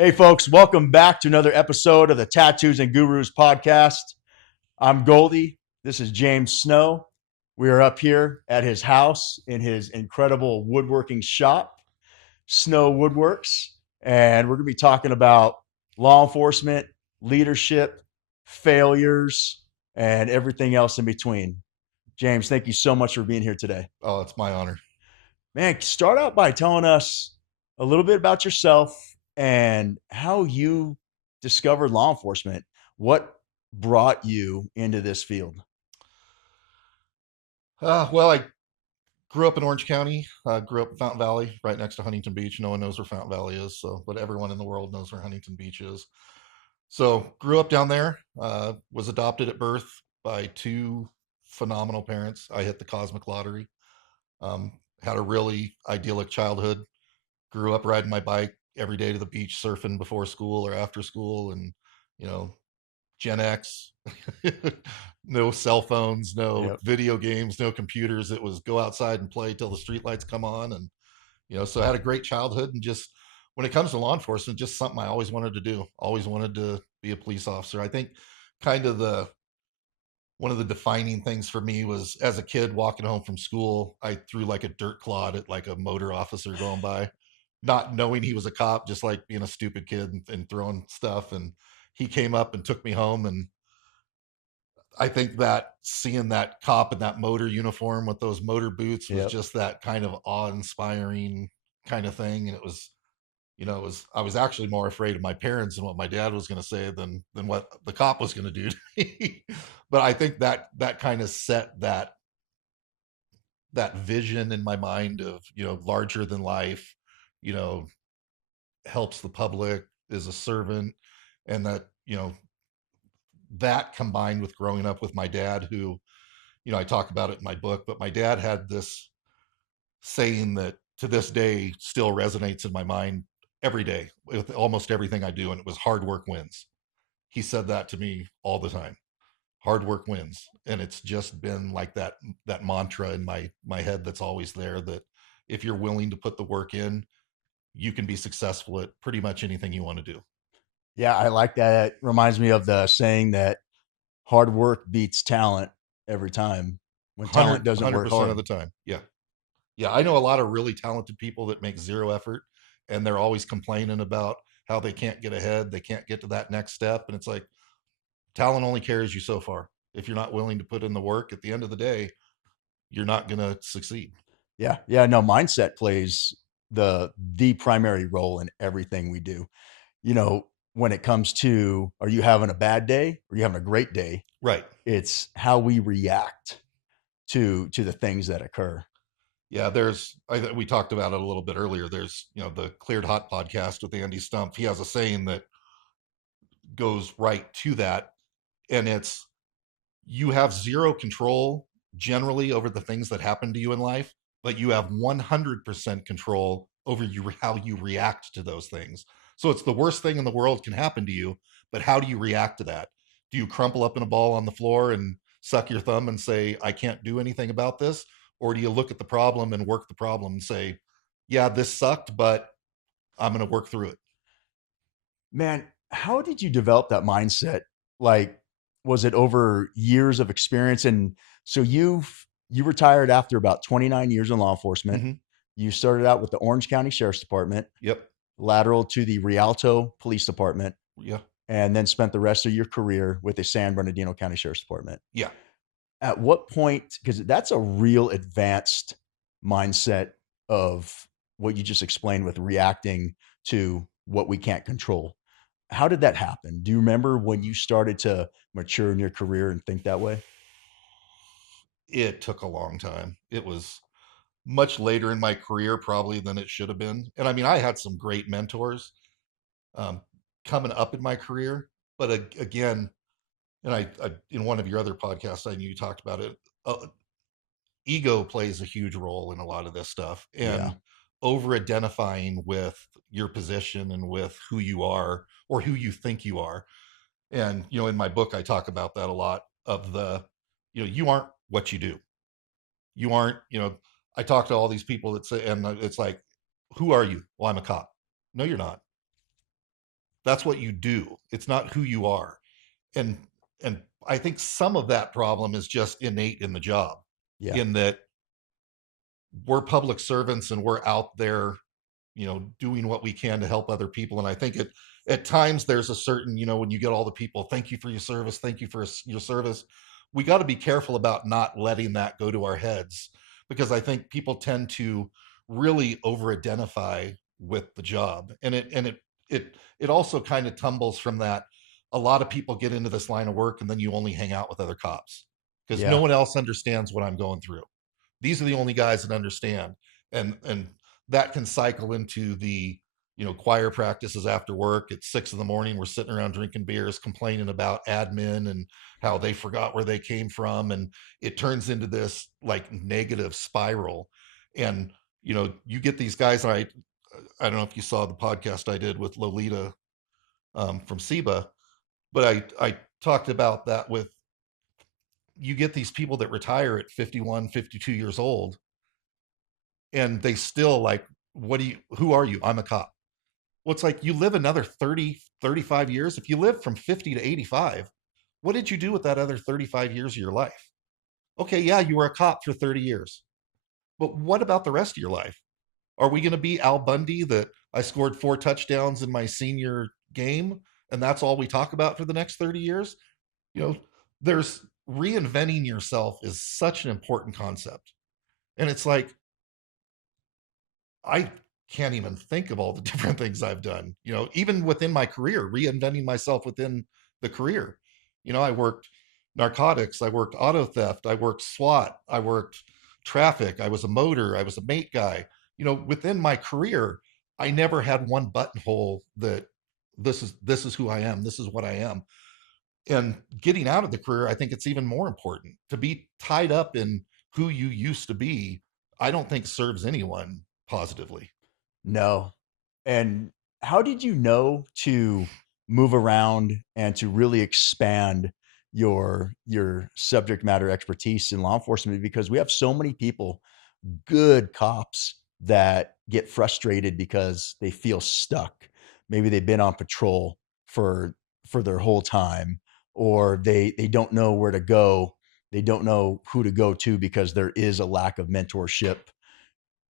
Hey, folks, welcome back to another episode of the Tattoos and Gurus podcast. I'm Goldie. This is James Snow. We are up here at his house in his incredible woodworking shop, Snow Woodworks, and we're going to be talking about law enforcement, leadership, failures, and everything else in between. James, thank you so much for being here today. Oh, it's my honor. Man, start out by telling us a little bit about yourself and how you discovered law enforcement. What brought you into this field? Well, I grew up in Orange County. Grew up in Fountain Valley, right next to Huntington Beach. No one knows where Fountain Valley is, so but everyone in the world knows where Huntington Beach is. So grew up down there. Was adopted at birth by two phenomenal parents. I hit the cosmic lottery. Had a really idyllic childhood. Grew up riding my bike every day to the beach, surfing before school or after school, and you know Gen X, no cell phones, no Yep. video games, no computers. It was go outside and play till the streetlights come on. And, so I had a great childhood. And just when it comes to law enforcement, just something I always wanted to do, always wanted to be a police officer. I think kind of one of the defining things for me was as a kid walking home from school, I threw like a dirt clod at like a motor officer going by, not knowing he was a cop, just like being a stupid kid and throwing stuff. And he came up and took me home, and I think that seeing that cop in that motor uniform with those motor boots was Yep. just that kind of awe-inspiring kind of thing. And I was actually more afraid of my parents and what my dad was going to say than what the cop was going to do to me. But I think that kind of set that vision in my mind of, larger than life, you know, helps the public, is a servant, and that combined with growing up with my dad who, I talk about it in my book, but my dad had this saying that to this day still resonates in my mind every day with almost everything I do. And it was hard work wins. He said that to me all the time. Hard work wins. And it's just been like that mantra in my head that's always there, that if you're willing to put the work in, you can be successful at pretty much anything you want to do. Yeah, I like that. It reminds me of the saying that hard work beats talent every time when talent doesn't work 100% of hard. the time. Yeah. Yeah, I know a lot of really talented people that make zero effort, and they're always complaining about how they can't get ahead, they can't get to that next step. And it's like, talent only carries you so far. If you're not willing to put in the work, at the end of the day, you're not going to succeed. Yeah. Yeah. No, mindset plays the primary role in everything we do. When it comes to are you having a bad day or are you having a great day? Right. It's how we react to the things that occur. Yeah, we talked about it a little bit earlier. There's, the Cleared Hot podcast with Andy Stump. He has a saying that goes right to that. And it's, you have zero control generally over the things that happen to you in life, but you have 100% control over how you react to those things. So it's the worst thing in the world can happen to you, but how do you react to that? Do you crumple up in a ball on the floor and suck your thumb and say, I can't do anything about this? Or do you look at the problem and work the problem and say, yeah, this sucked, but I'm going to work through it? Man, how did you develop that mindset? Like, was it over years of experience? And so you retired after about 29 years in law enforcement. Hmm. You started out with the Orange County Sheriff's Department, Yep. lateral to the Rialto Police Department, Yeah. and then spent the rest of your career with the San Bernardino County Sheriff's Department. Yeah. At what point, because that's a real advanced mindset of what you just explained with reacting to what we can't control. How did that happen? Do you remember when you started to mature in your career and think that way? It took a long time. It was much later in my career probably than it should have been. And I mean, I had some great mentors um, coming up in my career, but again, and I in one of your other podcasts, I knew you talked about it. Ego plays a huge role in a lot of this stuff, Yeah. and over identifying with your position and with who you are or who you think you are. And in my book, I talk about that a lot. Of the, you aren't what you do. You aren't, I talk to all these people that say, and it's like, who are you? Well, I'm a cop. No, you're not. That's what you do. It's not who you are. And and I think some of that problem is just innate in the job, Yeah. in that we're public servants and we're out there, doing what we can to help other people. And I think at times there's a certain, when you get all the people, thank you for your service, thank you for your service. We got to be careful about not letting that go to our heads, because I think people tend to really over identify with the job. And it also kind of tumbles from that. A lot of people get into this line of work and then you only hang out with other cops because no Yeah. one else understands what I'm going through. These are the only guys that understand. And that can cycle into the, choir practices after work at 6 in the morning. We're sitting around drinking beers, complaining about admin and how they forgot where they came from. And it turns into this like negative spiral. And, you get these guys. I don't know if you saw the podcast I did with Lolita from SIBA, but I talked about that with, you get these people that retire at 51, 52 years old, and they still like, who are you? I'm a cop. Well, it's like you live another 30, 35 years. If you live from 50 to 85, what did you do with that other 35 years of your life? Okay, yeah, you were a cop for 30 years. But what about the rest of your life? Are we going to be Al Bundy, that I scored 4 touchdowns in my senior game and that's all we talk about for the next 30 years? You know, there's reinventing yourself is such an important concept. And it's like, I can't even think of all the different things I've done, even within my career, reinventing myself within the career. I worked narcotics, I worked auto theft, I worked SWAT, I worked traffic, I was a motor, I was a mate guy. Within my career, I never had one buttonhole that this is who I am, this is what I am. And getting out of the career, I think it's even more important to be tied up in who you used to be. I don't think serves anyone positively. No. And how did you know to move around and to really expand your subject matter expertise in law enforcement? Because we have so many people, good cops, that get frustrated because they feel stuck. Maybe they've been on patrol for their whole time, or they don't know where to go. They don't know who to go to because there is a lack of mentorship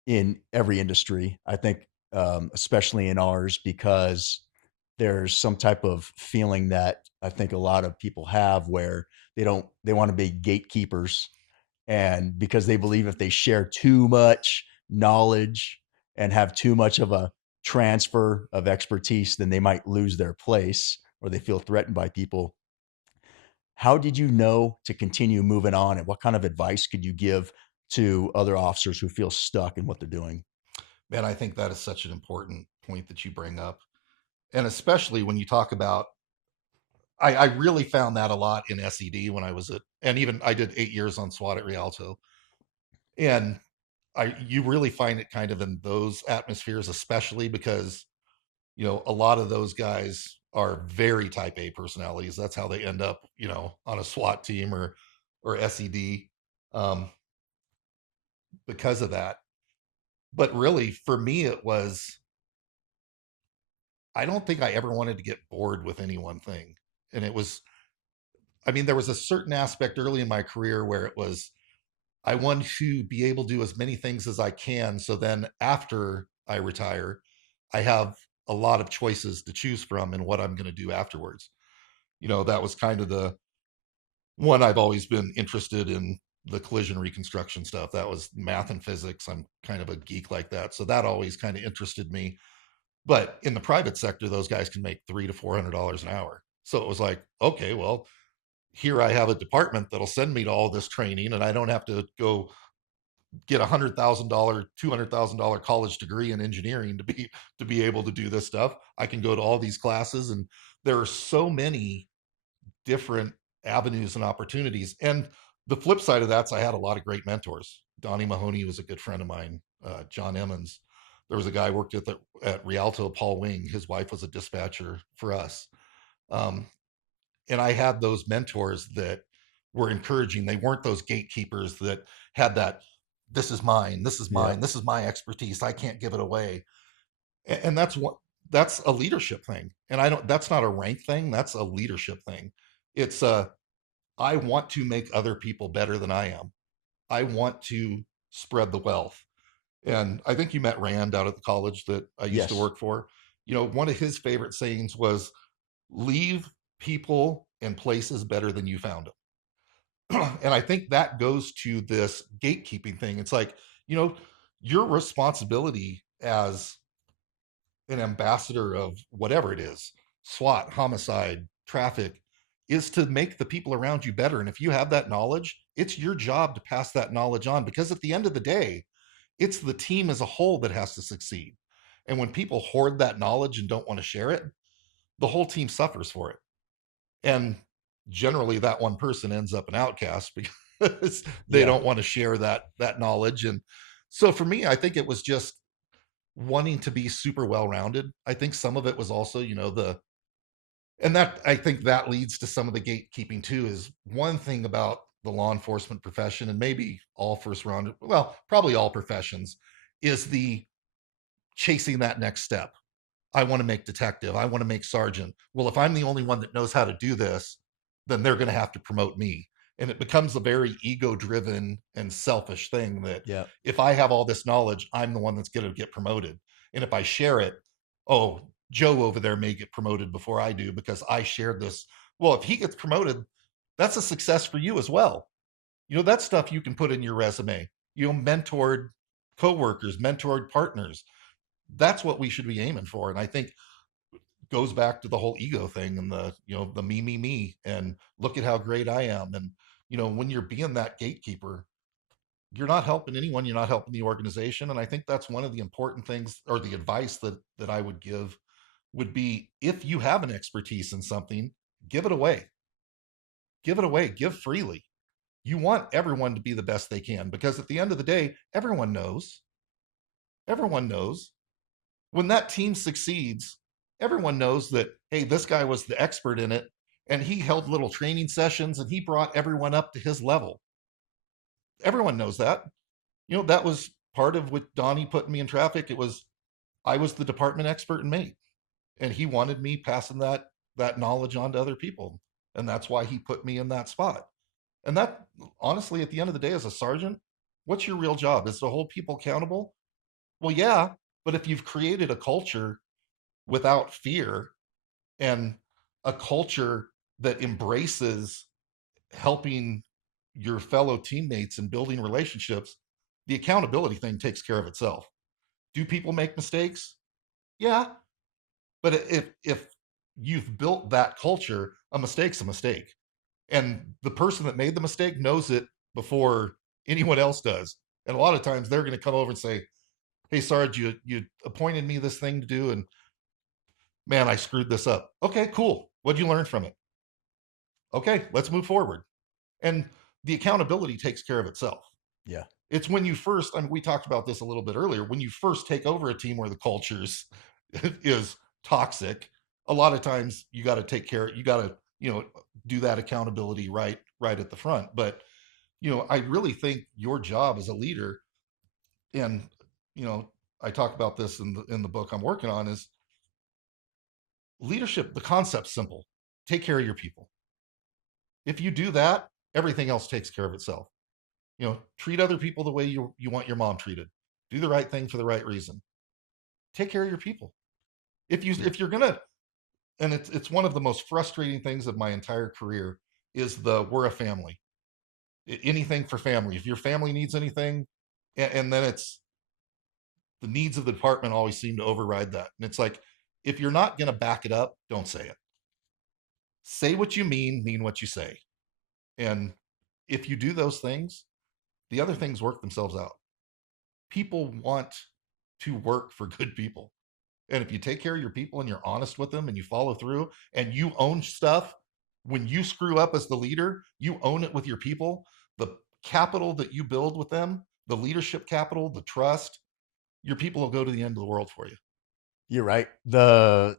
in every industry. I think, especially in ours, because there's some type of feeling that I think a lot of people have where they want to be gatekeepers, and because they believe if they share too much knowledge and have too much of a transfer of expertise, then they might lose their place or they feel threatened by people. How did you know to continue moving on, and what kind of advice could you give to other officers who feel stuck in what they're doing? Man, I think that is such an important point that you bring up. And especially when you talk about, I really found that a lot in SED when I was and even I did 8 years on SWAT at Rialto. And you really find it kind of in those atmospheres, especially because, a lot of those guys are very type A personalities. That's how they end up, on a SWAT team or SED, um, because of that. But really, for me, it was, I don't think I ever wanted to get bored with any one thing. And it was, I mean, there was a certain aspect early in my career where it was, I want to be able to do as many things as I can. So then after I retire, I have a lot of choices to choose from and what I'm going to do afterwards. That was kind of the one. I've always been interested in the collision reconstruction stuff. That was math and physics. I'm kind of a geek like that. So that always kind of interested me. But in the private sector, those guys can make $300 to $400 an hour. So it was like, okay, well, here I have a department that'll send me to all this training, and I don't have to go get $100,000, $200,000 college degree in engineering to be able to do this stuff. I can go to all these classes, and there are so many different avenues and opportunities. And the flip side of that is I had a lot of great mentors. Donnie Mahoney was a good friend of mine. John Emmons. There was a guy I worked at Rialto, Paul Wing. His wife was a dispatcher for us. Um, and I had those mentors that were encouraging. They weren't those gatekeepers that had that, this is mine, this is Yeah. mine, this is my expertise, I can't give it away. And that's what that's a leadership thing. And that's not a rank thing. That's a leadership thing. It's I want to make other people better than I am. I want to spread the wealth. And I think you met Rand out at the college that I used to Yes. work for. One of his favorite sayings was, leave people and places better than you found them. And I think that goes to this gatekeeping thing. It's like, you know, your responsibility as an ambassador of whatever it is, SWAT, homicide, traffic, is to make the people around you better. And if you have that knowledge, it's your job to pass that knowledge on, because at the end of the day, it's the team as a whole that has to succeed. And when people hoard that knowledge and don't want to share it, the whole team suffers for it. And generally that one person ends up an outcast because they Yeah. don't want to share that knowledge. And so for me, I think it was just wanting to be super well-rounded. I think some of it was also, and that I think that leads to some of the gatekeeping too. Is one thing about the law enforcement profession, and maybe all first round, well, probably all professions, is the chasing that next step. I want to make detective. I want to make sergeant. Well, if I'm the only one that knows how to do this, then they're going to have to promote me. And it becomes a very ego driven and selfish thing that Yeah. if I have all this knowledge, I'm the one that's going to get promoted. And if I share it, oh, Joe over there may get promoted before I do because I shared this. Well, if he gets promoted, that's a success for you as well. That's stuff you can put in your resume. Mentored coworkers, mentored partners. That's what we should be aiming for. And I think goes back to the whole ego thing and the me, and look at how great I am. And, when you're being that gatekeeper, you're not helping anyone, you're not helping the organization. And I think that's one of the important things, or the advice that I would give would be, if you have an expertise in something, give it away. Give it away, give freely. You want everyone to be the best they can, because at the end of the day, everyone knows when that team succeeds, everyone knows that, hey, this guy was the expert in it, and he held little training sessions and he brought everyone up to his level. Everyone knows that. That was part of what Donnie put me in traffic. It was, I was the department expert in mate, and he wanted me passing that knowledge on to other people. And that's why he put me in that spot. And that, honestly, at the end of the day, as a sergeant, what's your real job? Is to hold people accountable? Well, yeah, but if you've created a culture without fear, and a culture that embraces helping your fellow teammates and building relationships, the accountability thing takes care of itself. Do people make mistakes? Yeah, but if you've built that culture, a mistake's a mistake, and the person that made the mistake knows it before anyone else does. And a lot of times they're going to come over and say, "Hey, Sarge, you appointed me this thing to do, and man, I screwed this up." Okay, cool. What'd you learn from it? Okay, let's move forward. And the accountability takes care of itself. Yeah. It's when you first, I mean, we talked about this a little bit earlier, when you first take over a team where the culture's is toxic, a lot of times you got to take care, you got to, do that accountability right at the front. But, I really think your job as a leader, and, you know, I talk about this in the book I'm working on, is leadership. The concept's simple. Take care of your people. If you do that, everything else takes care of itself. Treat other people the way you want your mom treated. Do the right thing for the right reason. Take care of your people. Yeah. If you're gonna, and it's one of the most frustrating things of my entire career, is the we're a family. Anything for family. If your family needs anything, and then it's the needs of the department always seem to override that. And it's like, if you're not gonna back it up, don't say it. Say what you mean what you say. And if you do those things, the other things work themselves out. People want to work for good people. And if you take care of your people and you're honest with them and you follow through and you own stuff, when you screw up as the leader, you own it with your people. The capital that you build with them, the leadership capital, the trust, your people will go to the end of the world for you. You're right. The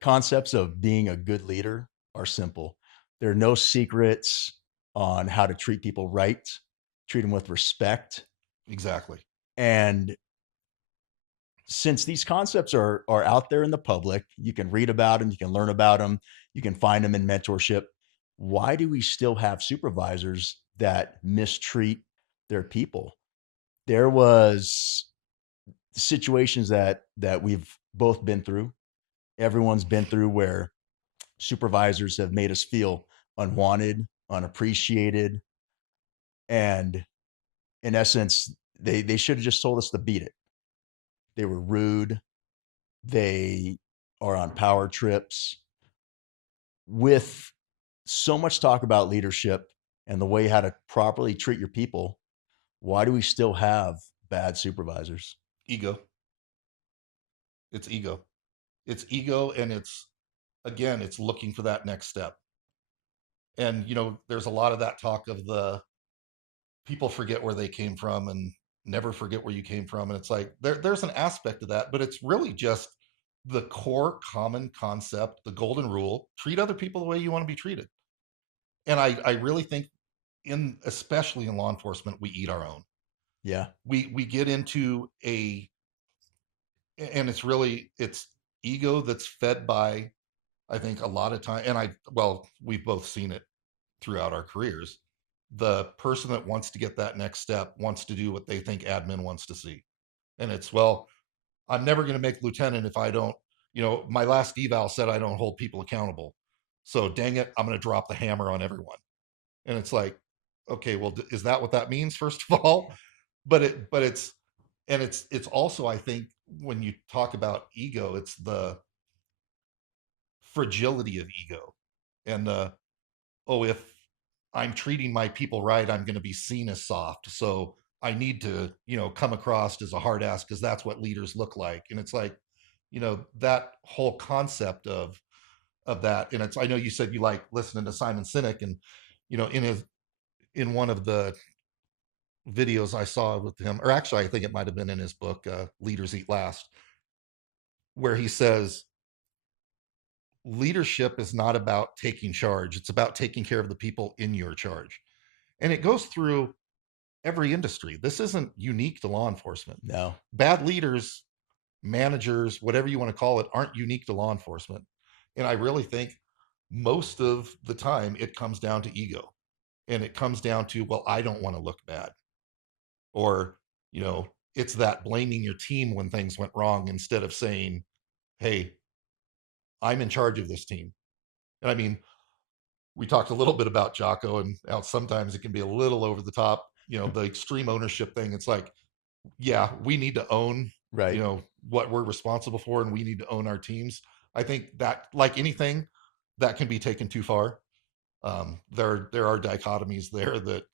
concepts of being a good leader are simple. There are no secrets on how to treat people right, treat them with respect. Exactly. And since these concepts are out there in the public, you can read about them, you can learn about them, you can find them in mentorship. Why do we still have supervisors that mistreat their people? There was situations that we've both been through. Everyone's been through where supervisors have made us feel unwanted, unappreciated, and in essence, they should have just told us to beat it. They were rude. They are on power trips. With so much talk about leadership and the way how to properly treat your people, why do we still have bad supervisors? Ego. It's ego. It's ego, and it's, again, it's looking for that next step. And there's a lot of that talk of the people forget where they came from and never forget where you came from. And it's like there's an aspect of that, but it's really just the core common concept, the golden rule: treat other people the way you want to be treated. And I really think, in especially in law enforcement, we eat our own. Yeah. We get into and it's ego that's fed by, I think, a lot of time. And we've both seen it throughout our careers. The person that wants to get that next step wants to do what they think admin wants to see. And it's, well, I'm never going to make lieutenant if I don't, my last eval said I don't hold people accountable. So dang it, I'm going to drop the hammer on everyone. And it's like, okay, well, is that what that means, first of all? But it's also, I think, when you talk about ego, it's the fragility of ego, and oh, if I'm treating my people right, I'm going to be seen as soft. So I need to, come across as a hard ass because that's what leaders look like. And it's like, that whole concept of that. And it's, I know you said you like listening to Simon Sinek, and in one of the videos I saw with him, or actually I think it might have been in his book, Leaders Eat Last, where he says leadership is not about taking charge. It's about taking care of the people in your charge. And it goes through every industry. This isn't unique to law enforcement. No. Bad leaders, managers, whatever you want to call it, aren't unique to law enforcement. And I really think most of the time it comes down to ego. And it comes down to, well, I don't want to look bad. Or, it's that blaming your team when things went wrong instead of saying, hey, I'm in charge of this team. And I mean, we talked a little bit about Jocko and how sometimes it can be a little over the top, the extreme ownership thing. It's like, yeah, we need to own, Right. what we're responsible for, and we need to own our teams. I think that, like anything, that can be taken too far. There are dichotomies there that,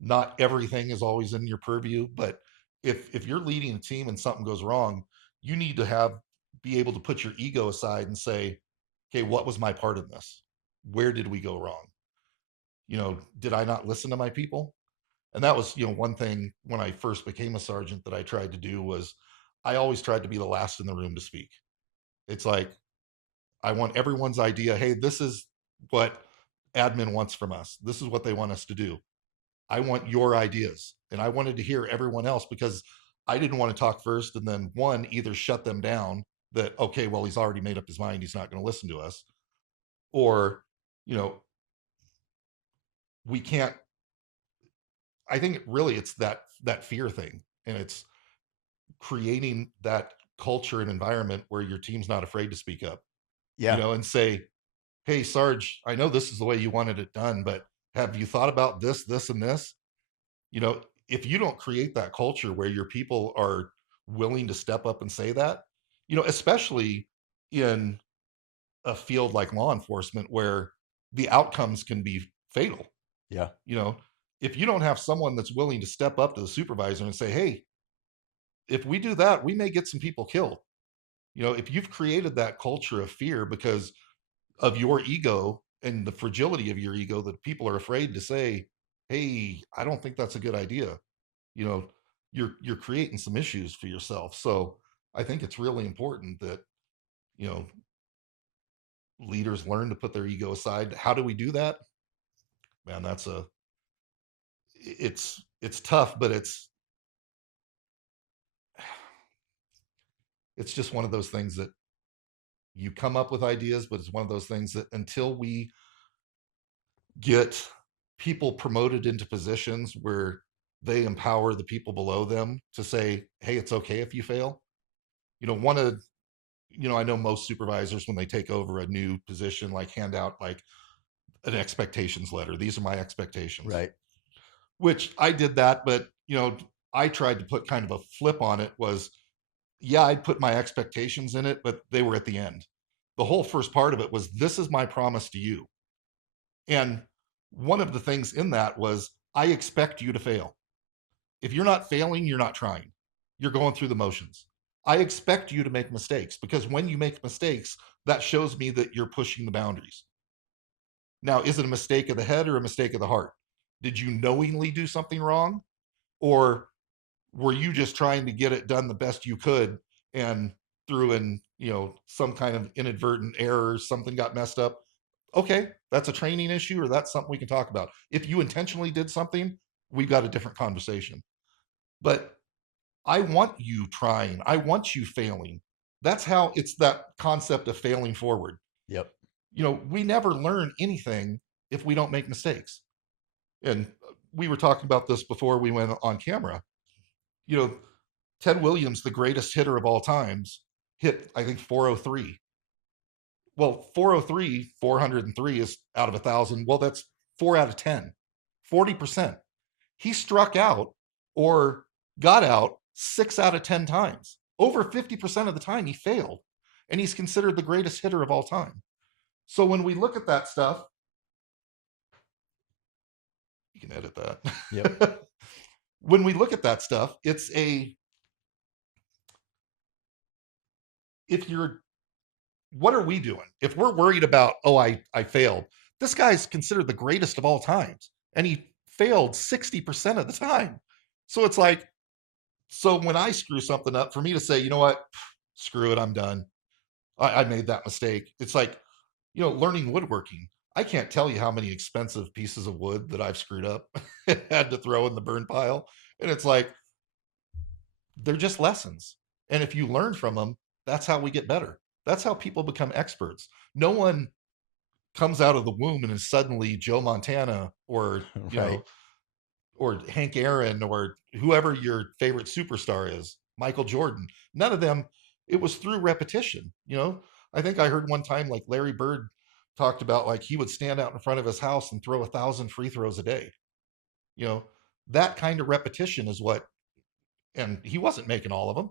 not everything is always in your purview, but if you're leading a team and something goes wrong, you need to be able to put your ego aside and say, okay, what was my part in this? Where did we go wrong? Did I not listen to my people? And that was, one thing when I first became a sergeant that I tried to do was, I always tried to be the last in the room to speak. It's like, I want everyone's idea. Hey, this is what admin wants from us. This is what they want us to do. I want your ideas. And I wanted to hear everyone else, because I didn't want to talk first and then, one, either shut them down that, okay, well, he's already made up his mind, he's not going to listen to us, or, you know, we can't. I think it's that fear thing, and it's creating that culture and environment where your team's not afraid to speak up, Yeah. and say, "Hey, Sarge, I know this is the way you wanted it done, but have you thought about this, this, and this?" If you don't create that culture where your people are willing to step up and say that, especially in a field like law enforcement where the outcomes can be fatal. Yeah. you know if you don't have someone that's willing to step up to the supervisor and say, hey, if we do that, we may get some people killed. If you've created that culture of fear because of your ego and the fragility of your ego, that people are afraid to say, hey, I don't think that's a good idea, you know you're creating some issues for yourself. So I think it's really important that you know leaders learn to put their ego aside. How do we do that? Man, it's tough, but It's just one of those things that you come up with ideas, but it's one of those things that until we get people promoted into positions where they empower the people below them to say, hey, it's okay if you fail. One of, I know most supervisors, when they take over a new position, like hand out like an expectations letter. These are my expectations, Right. which I did that. But, I tried to put kind of a flip on it was, yeah, I'd put my expectations in it, but they were at the end. The whole first part of it was, this is my promise to you. And one of the things in that was, I expect you to fail. If you're not failing, you're not trying. You're going through the motions. I expect you to make mistakes, because when you make mistakes, that shows me that you're pushing the boundaries. Now, is it a mistake of the head or a mistake of the heart? Did you knowingly do something wrong? Or were you just trying to get it done the best you could and threw in, some kind of inadvertent error, something got messed up? Okay, that's a training issue, or that's something we can talk about. If you intentionally did something, we've got a different conversation. But I want you trying, I want you failing. That's how it's that concept of failing forward. Yep. We never learn anything if we don't make mistakes. And we were talking about this before we went on camera. You know, Ted Williams, the greatest hitter of all times, hit, I think, 403. Well, 403, 403 is out of 1,000. Well, that's 4 out of 10, 40%. He struck out or got out 6 out of 10 times. Over 50% of the time, he failed. And he's considered the greatest hitter of all time. So when we look at that stuff, you can edit Yep. that. When we look at that stuff, if you're, what are we doing? If we're worried about, oh, I failed, this guy's considered the greatest of all times, and he failed 60% of the time. So it's like, so when I screw something up, for me to say, you know what, screw it, I'm done. I made that mistake. It's like, learning woodworking. I can't tell you how many expensive pieces of wood that I've screwed up and had to throw in the burn pile. And it's like, they're just lessons. And if you learn from them, that's how we get better. That's how people become experts. No one comes out of the womb and is suddenly Joe Montana or, Right. or Hank Aaron or whoever your favorite superstar is, Michael Jordan. None of them, it was through repetition. I think I heard one time like Larry Bird talked about like he would stand out in front of his house and throw 1,000 free throws a day. You know, that kind of repetition is what, and he wasn't making all of them.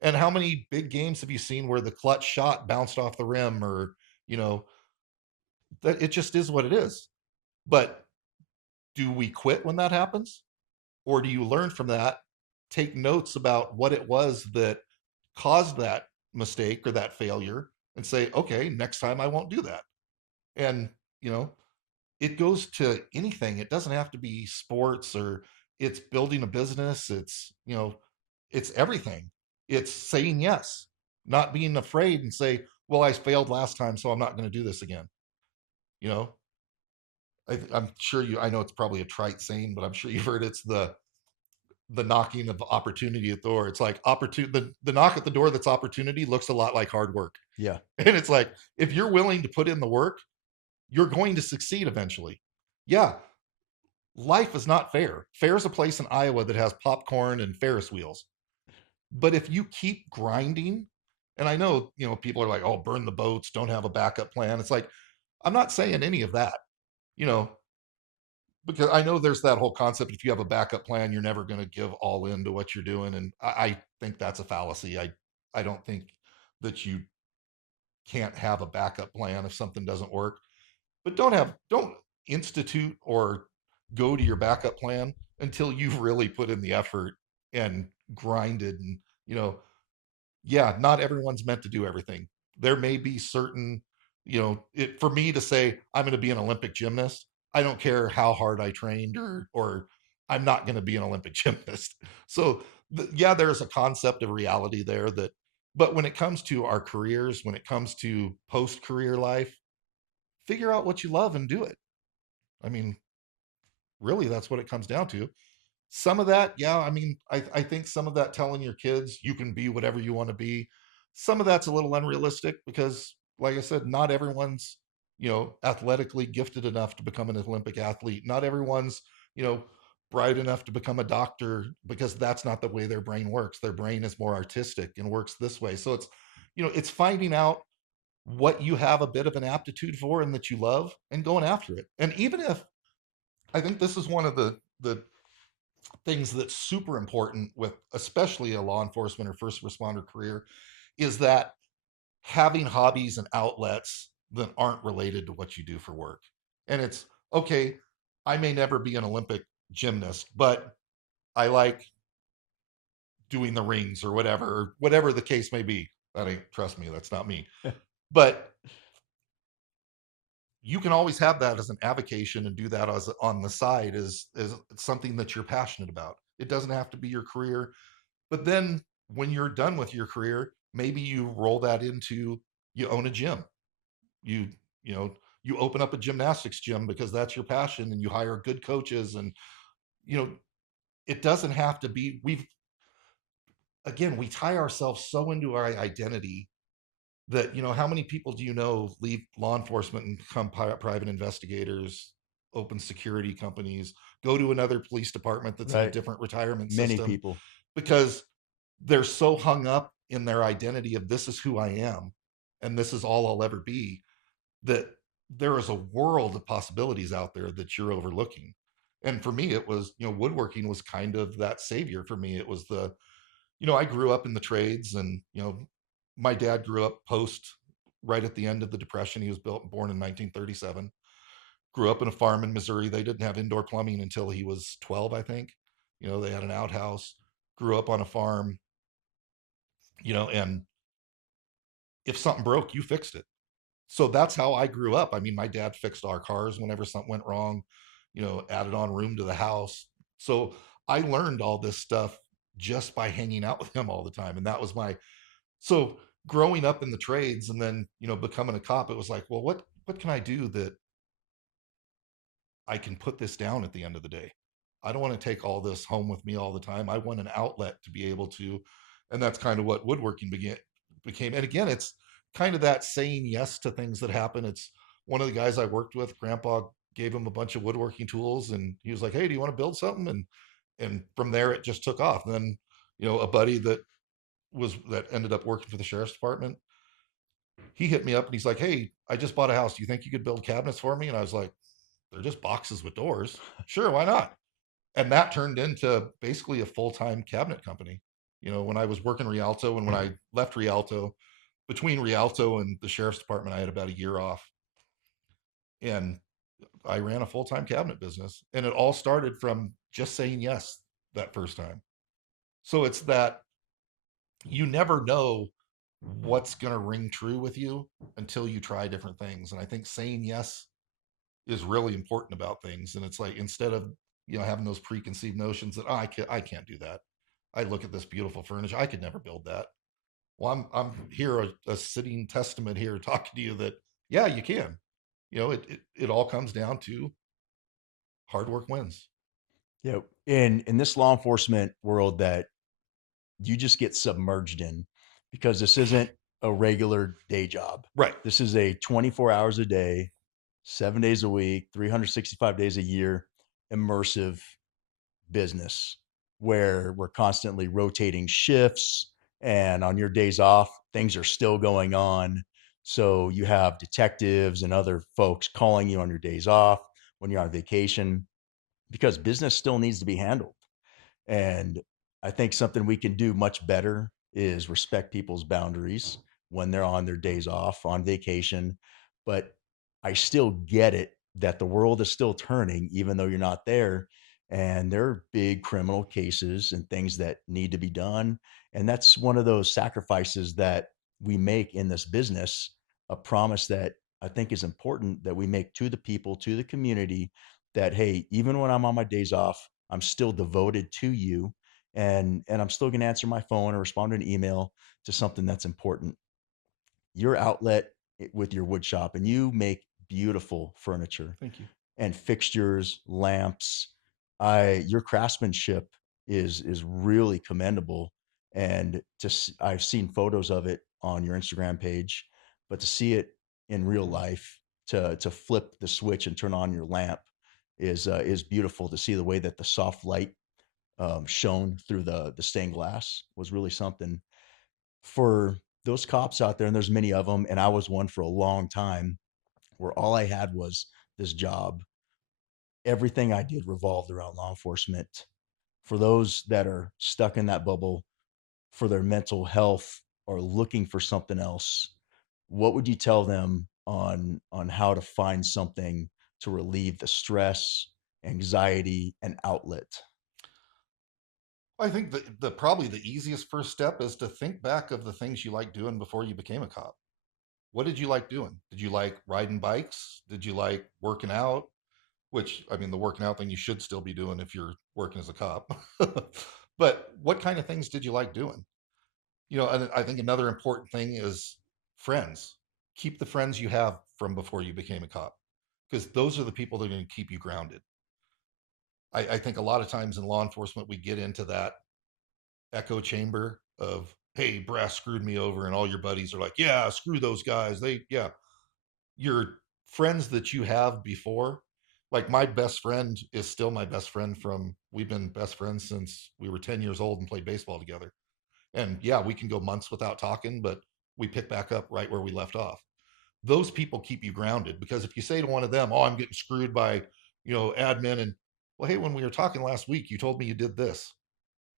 And how many big games have you seen where the clutch shot bounced off the rim, or, you know, that it just is what it is. But do we quit when that happens? Or do you learn from that, take notes about what it was that caused that mistake or that failure, and say, okay, next time I won't do that. And, you know, it goes to anything. It doesn't have to be sports, or it's building a business. It's everything. It's saying yes, not being afraid and say, well, I failed last time, so I'm not going to do this again. You know, I'm sure I know it's probably a trite saying, but I'm sure you've heard it's the knocking of opportunity at the door. It's like the knock at the door that's opportunity looks a lot like hard work. Yeah. And it's like, if you're willing to put in the work, you're going to succeed eventually. Yeah, life is not fair. Fair is a place in Iowa that has popcorn and Ferris wheels. But if you keep grinding, and I know, people are like, oh, burn the boats, don't have a backup plan. It's like, I'm not saying any of that, you know, because I know there's that whole concept. If you have a backup plan, you're never going to give all in to what you're doing. And I think that's a fallacy. I don't think that you can't have a backup plan if something doesn't work. But don't institute or go to your backup plan until you've really put in the effort and grinded. And yeah, not everyone's meant to do everything. There may be certain, for me to say I'm going to be an Olympic gymnast, I don't care how hard I trained, or I'm not going to be an Olympic gymnast. So yeah, there's a concept of reality there, but when it comes to our careers, when it comes to post career life, figure out what you love and do it. I mean, really, that's what it comes down to. Some of that, yeah. I mean, I think some of that telling your kids you can be whatever you want to be, some of that's a little unrealistic because, like I said, not everyone's, athletically gifted enough to become an Olympic athlete. Not everyone's, you know, bright enough to become a doctor because that's not the way their brain works. Their brain is more artistic and works this way. So it's finding out what you have a bit of an aptitude for and that you love and going after it. And even if I think this is one of the things that's super important with especially a law enforcement or first responder career is that having hobbies and outlets that aren't related to what you do for work. And it's okay, I may never be an Olympic gymnast, but I like doing the rings or whatever the case may be. That ain't, trust me, that's not me. But you can always have that as an avocation and do that as on the side as something that you're passionate about. It doesn't have to be your career. But then when you're done with your career, maybe you roll that into you own a gym. You you know, you open up a gymnastics gym because that's your passion and you hire good coaches and you know, it doesn't have to be we tie ourselves so into our identity that how many people do you know leave law enforcement and become private investigators, open security companies, go to another police department that's in a Right. different retirement Many system people. because they're so hung up in their identity of this is who I am and this is all I'll ever be that there is a world of possibilities out there that you're overlooking. And for me, it was, woodworking was kind of that savior for me. It was I grew up in the trades and, my dad grew up post right at the end of the Depression. He was born in 1937, grew up in a farm in Missouri. They didn't have indoor plumbing until he was 12, I think. They had an outhouse, grew up on a farm, and if something broke, you fixed it. So that's how I grew up. I mean, my dad fixed our cars whenever something went wrong, added on room to the house. So I learned all this stuff just by hanging out with him all the time. And that was so growing up in the trades and then, becoming a cop, it was like, well, what can I do that I can put this down at the end of the day? I don't want to take all this home with me all the time. I want an outlet to be able to, and that's kind of what woodworking became. And again, it's kind of that saying yes to things that happen. It's one of the guys I worked with, grandpa gave him a bunch of woodworking tools and he was like, hey, do you want to build something? And from there it just took off. And then, a buddy that ended up working for the sheriff's department, he hit me up and he's like, hey, I just bought a house. Do you think you could build cabinets for me? And I was like, they're just boxes with doors. Sure, why not? And that turned into basically a full-time cabinet company. When I was working Rialto and when I left Rialto, between Rialto and the sheriff's department, I had about a year off. And I ran a full-time cabinet business. And it all started from just saying yes that first time. So it's that you never know what's going to ring true with you until you try different things. And I think saying yes is really important about things. And it's like instead of having those preconceived notions that I can't do that. I look at this beautiful furniture. I could never build that. Well, I'm here a sitting testament here talking to you that yeah, you can. It all comes down to hard work wins. Yeah. In this law enforcement world that you just get submerged in because this isn't a regular day job. Right. This is a 24 hours a day, 7 days a week, 365 days a year, immersive business where we're constantly rotating shifts. And on your days off, things are still going on. So you have detectives and other folks calling you on your days off when you're on vacation because business still needs to be handled. And I think something we can do much better is respect people's boundaries when they're on their days off, on vacation. But I still get it that the world is still turning, even though you're not there. And there are big criminal cases and things that need to be done. And that's one of those sacrifices that we make in this business, a promise that I think is important that we make to the people, to the community, that, hey, even when I'm on my days off, I'm still devoted to you and I'm still going to answer my phone or respond to an email to something that's important. Your outlet with your wood shop and you make beautiful furniture Thank you. and fixtures, lamps. your craftsmanship is really commendable, and I've seen photos of it on your Instagram page, but to see it in real life, to flip the switch and turn on your lamp is beautiful. To see the way that the soft light shone through the stained glass was really something. For those cops out there, and there's many of them, and I was one for a long time, where all I had was this job. Everything I did revolved around law enforcement. For those that are stuck in that bubble for their mental health or looking for something else, what would you tell them on how to find something to relieve the stress, anxiety, and outlet? I think the probably the easiest first step is to think back of the things you liked doing before you became a cop. What did you like doing? Did you like riding bikes? Did you like working out? Which, I mean, the working out thing you should still be doing if you're working as a cop. But what kind of things did you like doing? And I think another important thing is friends. Keep the friends you have from before you became a cop, because those are the people that are going to keep you grounded. I think a lot of times in law enforcement, we get into that echo chamber of, hey, brass screwed me over, and all your buddies are like, yeah, screw those guys. Yeah, your friends that you have before, like my best friend is still my best friend from, we've been best friends since we were 10 years old and played baseball together. And yeah, we can go months without talking, but we pick back up right where we left off. Those people keep you grounded, because if you say to one of them, oh, I'm getting screwed by, admin, and, well, hey, when we were talking last week, you told me you did this.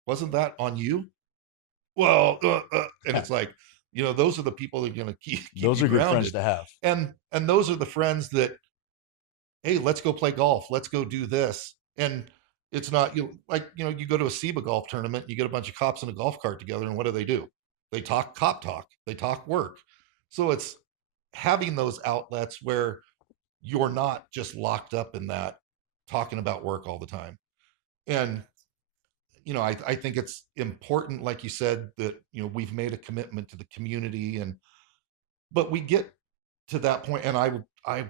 Wasn't that on you? Well, and it's like, those are the people that are going to keep Those you are good friends grounded. to have. And those are the friends that, hey, let's go play golf, let's go do this. And it's not, you go to a SEBA golf tournament, you get a bunch of cops in a golf cart together, and what do? They talk cop talk, they talk work. So it's having those outlets where you're not just locked up in that talking about work all the time. And I think it's important, like you said, that we've made a commitment to the community, and but we get to that point, and I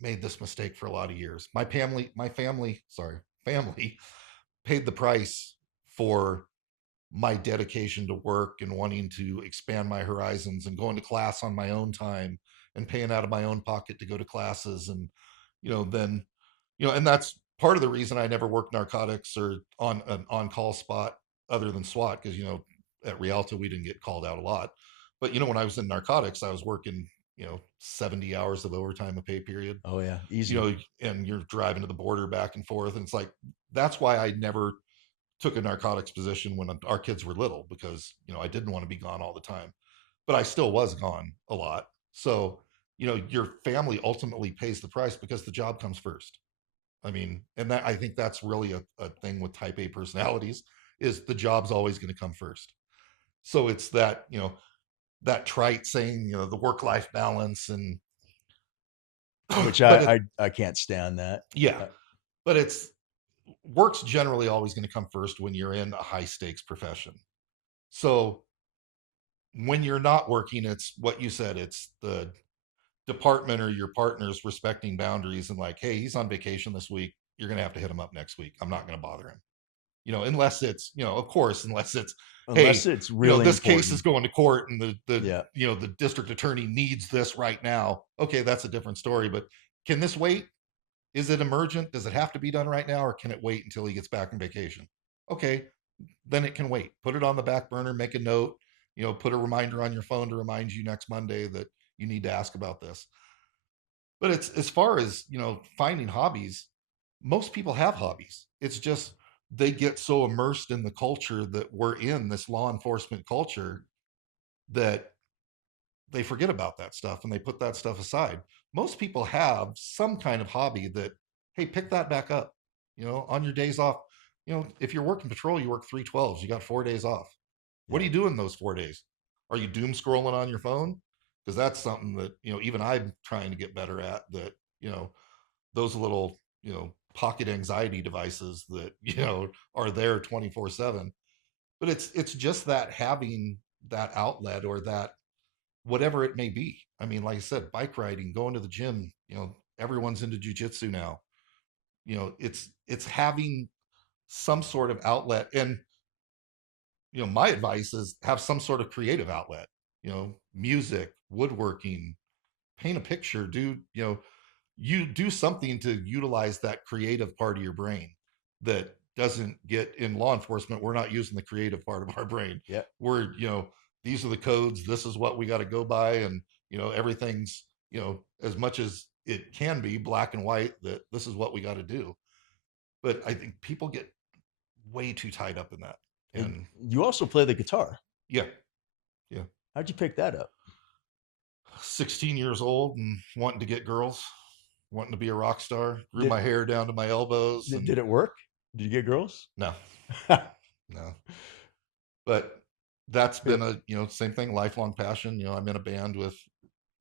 made this mistake for a lot of years. My family paid the price for my dedication to work and wanting to expand my horizons and going to class on my own time and paying out of my own pocket to go to classes. And then and that's part of the reason I never worked narcotics or on an on-call spot other than SWAT, because at Rialto we didn't get called out a lot. But when I was in narcotics, I was working 70 hours of overtime a pay period. Oh yeah, you easy. know and you're driving to the border back and forth, and it's like, that's why I never took a narcotics position when our kids were little, because I didn't want to be gone all the time, but I still was gone a lot. So your family ultimately pays the price because the job comes first. I mean, and that, I think that's really a thing with type A personalities, is the job's always going to come first. So it's that, that trite saying, the work life balance, and Which but it, I can't stand that. yeah, Uh, but it's, work's generally always going to come first when you're in a high stakes profession. So when you're not working, it's what you said, it's the department or your partners respecting boundaries, and like, hey, he's on vacation this week, you're going to have to hit him up next week, I'm not going to bother him. Unless it's, of course, unless it's, unless hey, it's really this case is important. going to court, and the Yeah. the district attorney needs this right now. Okay, that's a different story. But can this wait? Is it emergent? Does it have to be done right now, or can it wait until he gets back from vacation? Okay, then it can wait. Put it on the back burner, make a note, put a reminder on your phone to remind you next Monday that you need to ask about this. But it's, as far as, finding hobbies, most people have hobbies. It's just they get so immersed in the culture that we're in, this law enforcement culture, that they forget about that stuff and they put that stuff aside. Most people have some kind of hobby that, hey, pick that back up, on your days off. If you're working patrol, you work 312s, you got 4 days off. What are Yeah. you doing those 4 days? Are you doom scrolling on your phone? Because that's something that, even I'm trying to get better at, that, those little, pocket anxiety devices that, are there 24/7. But it's just that, having that outlet, or that, whatever it may be. I mean, like I said, bike riding, going to the gym, everyone's into jujitsu now. It's having some sort of outlet. And my advice is have some sort of creative outlet. Music, woodworking, paint a picture, you do something to utilize that creative part of your brain that doesn't get in law enforcement. We're not using the creative part of our brain. Yeah. We're, these are the codes, this is what we got to go by. And everything's, as much as it can be black and white, that this is what we got to do. But I think people get way too tied up in that. And And you also play the guitar. yeah, yeah. How'd you pick that up? 16 years old and wanting to get girls, wanting to be a rock star, grew Did my hair down to my elbows. did And it work? Did you get girls? no, no. But that's been a, same thing, lifelong passion. I'm in a band with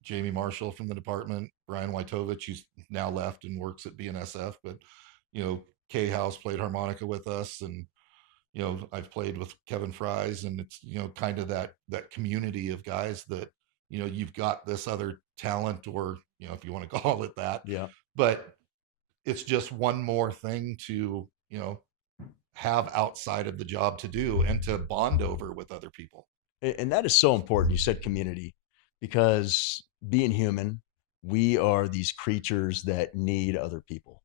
Jamie Marshall from the department, Brian Wojtovich, who's now left and works at BNSF. But, Kay House played harmonica with us. And, I've played with Kevin Fries, and it's, kind of that community of guys that, you've got this other talent, or, if you want to call it that, Yeah. but it's just one more thing to, have outside of the job to do and to bond over with other people. And that is so important. You said community, because being human, we are these creatures that need other people.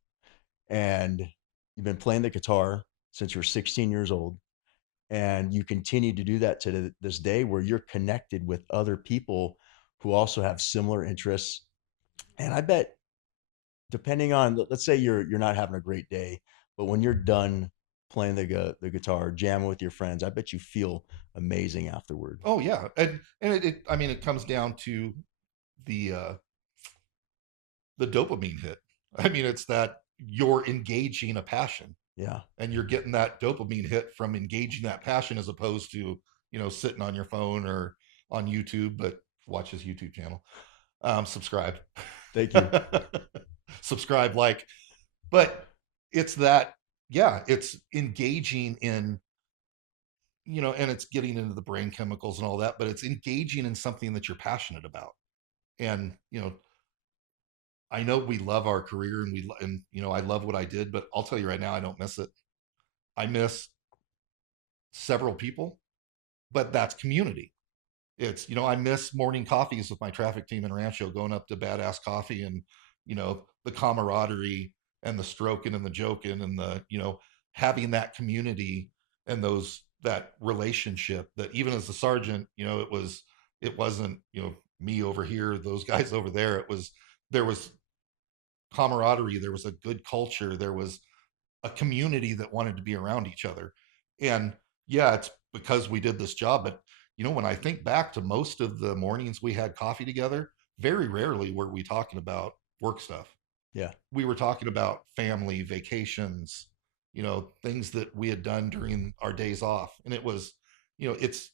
And you've been playing the guitar since you're 16 years old, and you continue to do that to this day, where you're connected with other people who also have similar interests. And I bet, depending on, let's say you're not having a great day, but when you're done playing the guitar, jamming with your friends, I bet you feel amazing afterward. Oh yeah. And I mean, it comes down to the, the dopamine hit. I mean, it's that you're engaging a passion, Yeah. and you're getting that dopamine hit from engaging that passion, as opposed to, sitting on your phone or on YouTube. But watch his YouTube channel. Subscribe. Thank you. Subscribe, like. But it's that, yeah, it's engaging in, and it's getting into the brain chemicals and all that, but it's engaging in something that you're passionate about. And, I know we love our career, and I love what I did, but I'll tell you right now, I don't miss it. I miss several people, but that's community. It's, I miss morning coffees with my traffic team in Rancho, going up to Badass Coffee, and, the camaraderie and the stroking and the joking and the, having that community and that relationship, that even as the sergeant, it wasn't, me over here, those guys over there. There was camaraderie. There was a good culture. There was a community that wanted to be around each other. And yeah, it's because we did this job. But, when I think back to most of the mornings we had coffee together, very rarely were we talking about work stuff. Yeah. We were talking about family, vacations, things that we had done during our days off. And it was, it's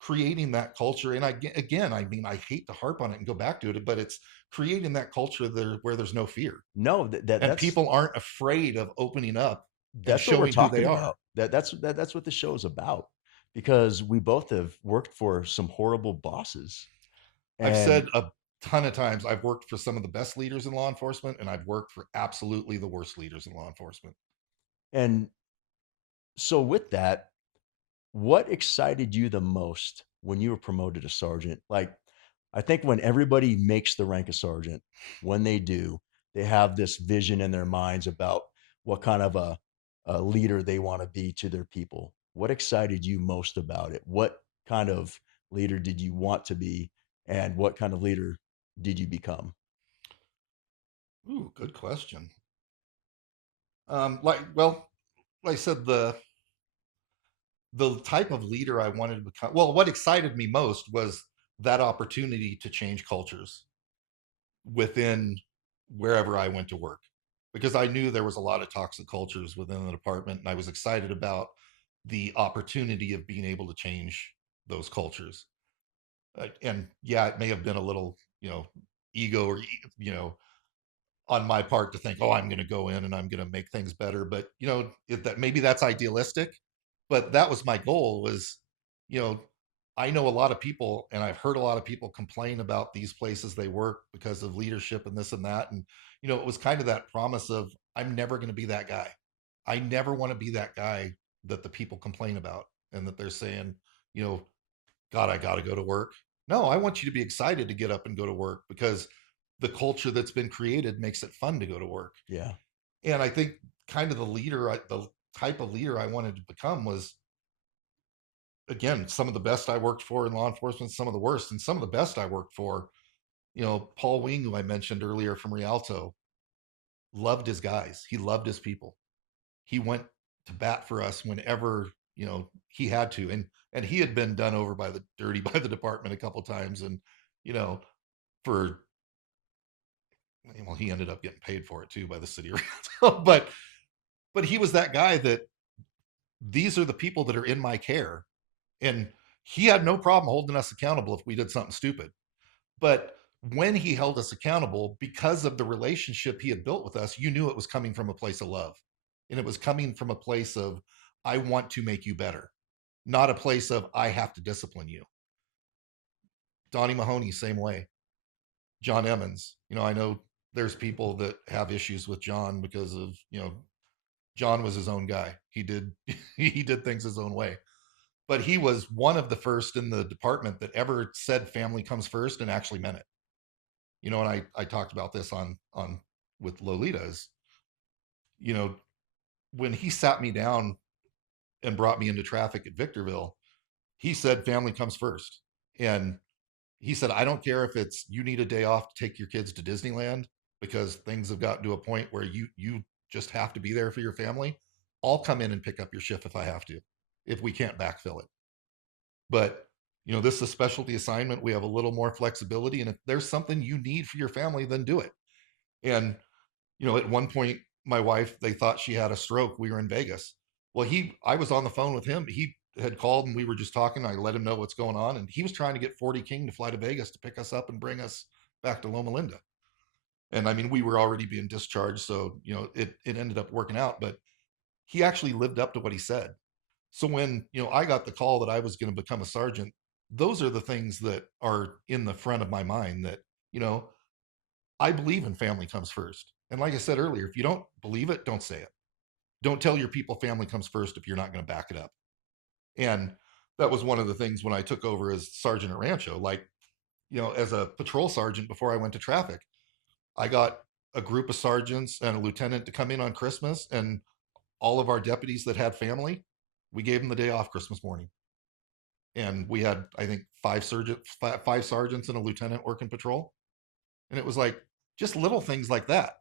creating that culture. And again, I mean, I hate to harp on it and go back to it, but it's creating that culture there where there's no fear, No, and people aren't afraid of opening up and that's what we're showing who they talking are. about. That's what the show is about, because we both have worked for some horrible bosses. I've And said a ton of times, I've worked for some of the best leaders in law enforcement, and I've worked for absolutely the worst leaders in law enforcement. and so with that, what excited you the most when you were promoted to sergeant? Like, I think when everybody makes the rank of sergeant, when they do, they have this vision in their minds about what kind of a leader they want to be to their people. What excited you most about it? What kind of leader did you want to be? And what kind of leader did you Ooh, good question. Like I said, the type of leader I wanted to become. Well, what excited me most was that opportunity to change cultures within wherever I went to work, because I knew there was a lot of toxic cultures within the department, and I was excited about the opportunity of being able to change those cultures. And yeah, it may have been a little, ego, or on my part, to think, oh, I'm going to go in and I'm going to make things better. But that maybe that's idealistic, but that was my goal. Was, you know, I know a lot of people, and I've heard a lot of people complain about these places they work because of leadership and this and that. And it was kind of that promise of, I'm never going to be that guy. I never want to be that guy that the people complain about and that they're saying, you know, God, I got to go to work. No, I want you to be excited to get up and go to work because the culture that's been created makes it fun to go to work. Yeah. And I think kind of the type of leader I wanted to become was, again, some of the best I worked for in law enforcement, some of the worst, and some of the best I worked for, Paul Wing, who I mentioned earlier from Rialto, loved his guys. He loved his people. He went to bat for us whenever, he had to. And he had been done over by the dirty by the department a couple times. And, you know, for well, he ended up getting paid for it too by the city of Rialto. But he was that guy that these are the people that are in my care. And he had no problem holding us accountable if we did something stupid. But when he held us accountable, because of the relationship he had built with us, you knew it was coming from a place of love. And it was coming from a place of, I want to make you better, not a place of, I have to discipline you. Donnie Mahoney, same way. John Emmons, I know there's people that have issues with John because of, John was his own guy. He did he did things his own way. But he was one of the first in the department that ever said family comes first and actually meant it. And I talked about this on with Lolita's, you know, when he sat me down and brought me into traffic at Victorville, he said family comes first. And he said, I don't care if it's you need a day off to take your kids to Disneyland because things have gotten to a point where you just have to be there for your family. I'll come in and pick up your shift if I have to, if we can't backfill it. But this is a specialty assignment. We have a little more flexibility. And if there's something you need for your family, then do it. And, at one point, my wife, they thought she had a stroke. We were in Vegas. Well, I was on the phone with him. He had called and we were just talking. I let him know what's going on. And he was trying to get 40 King to fly to Vegas to pick us up and bring us back to Loma Linda. And I mean, we were already being discharged. So, it ended up working out, but he actually lived up to what he said. So when, I got the call that I was going to become a sergeant, those are the things that are in the front of my mind that, I believe in family comes first. And like I said earlier, if you don't believe it, don't say it. Don't tell your people family comes first if you're not going to back it up. And that was one of the things when I took over as sergeant at Rancho, like, as a patrol sergeant before I went to traffic, I got a group of sergeants and a lieutenant to come in on Christmas, and all of our deputies that had family, we gave them the day off Christmas morning. And we had, I think, five sergeants and a lieutenant working patrol. And it was like just little things like that.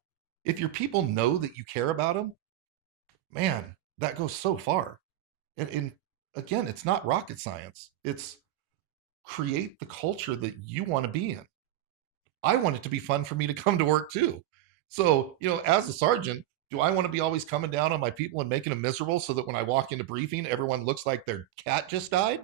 If your people know that you care about them, man, that goes so far. And again, it's not rocket science. It's create the culture that you want to be in. I want it to be fun for me to come to work too. So, as a sergeant, do I want to be always coming down on my people and making them miserable so that when I walk into briefing, everyone looks like their cat just died?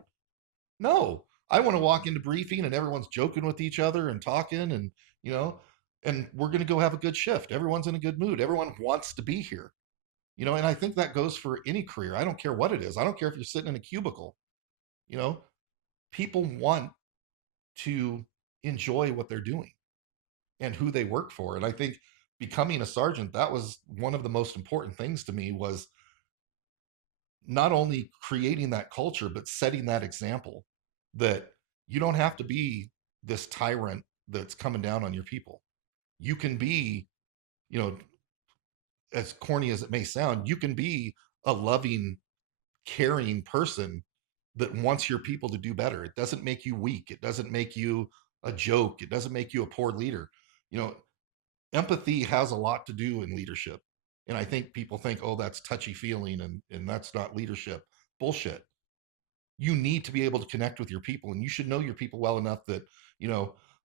No, I want to walk into briefing and everyone's joking with each other and talking and, you know, and we're going to go have a good shift. Everyone's in a good mood. Everyone wants to be here, and I think that goes for any career. I don't care what it is. I don't care if you're sitting in a cubicle, you know, people want to enjoy what they're doing and who they work for. And I think becoming a sergeant, that was one of the most important things to me was not only creating that culture, but setting that example that you don't have to be this tyrant that's coming down on your people. You can be, you know, as corny as it may sound, you can be a loving, caring person that wants your people to do better. It doesn't make you weak. It doesn't make you a joke. It doesn't make you a poor leader. You know, empathy has a lot to do in leadership. And I think people think, oh, that's touchy feeling and that's not leadership. Bullshit. You need to be able to connect with your people and you should know your people well enough that,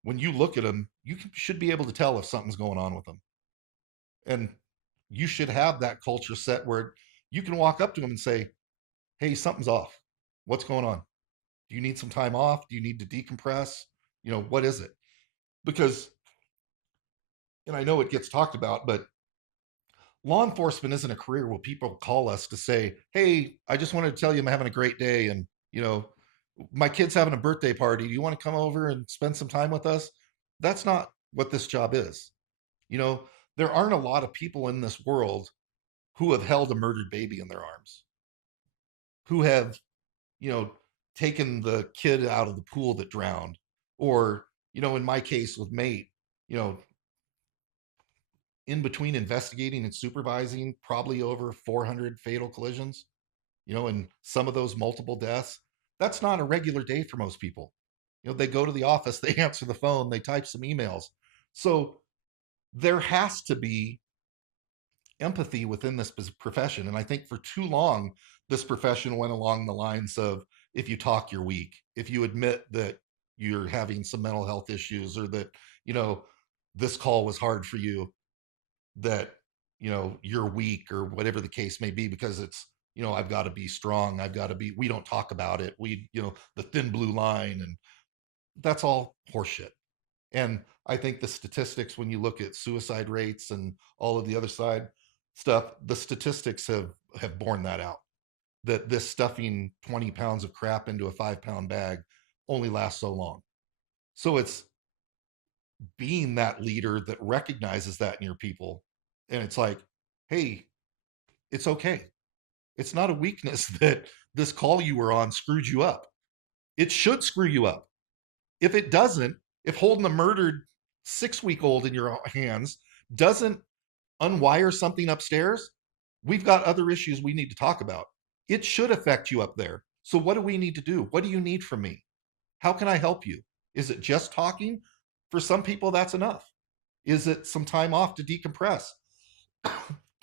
when you look at them, should be able to tell if something's going on with them. And you should have that culture set where you can walk up to them and say, hey, something's off. What's going on? Do you need some time off? Do you need to decompress? What is it? Because, and I know it gets talked about, but law enforcement isn't a career where people call us to say, hey, I just wanted to tell you I'm having a great day. And, my kid's having a birthday party. Do you want to come over and spend some time with us? That's not what this job is. There aren't a lot of people in this world who have held a murdered baby in their arms, who have, you know, taken the kid out of the pool that drowned, or, in my case with Mate, you know, in between investigating and supervising probably over 400 fatal collisions, and some of those multiple deaths, that's not a regular day for most people. They go to the office, they answer the phone, they type some emails. So there has to be empathy within this profession. And I think for too long, this profession went along the lines of, if you talk, you're weak. If you admit that you're having some mental health issues, or that, you know, this call was hard for you, that, you're weak, or whatever the case may be, because it's, I've got to be strong. We don't talk about it. The thin blue line, and that's all horseshit. And I think the statistics, when you look at suicide rates and all of the other side stuff, the statistics have borne that out. That this stuffing 20 pounds of crap into a 5-pound bag only lasts so long. So it's being that leader that recognizes that in your people. And it's like, hey, it's okay. It's not a weakness that this call you were on screwed you up. It should screw you up. If it doesn't, if holding a murdered 6-week-old in your hands doesn't unwire something upstairs, we've got other issues we need to talk about. It should affect you up there. So what do we need to do? What do you need from me? How can I help you? Is it just talking? For some people, that's enough. Is it some time off to decompress?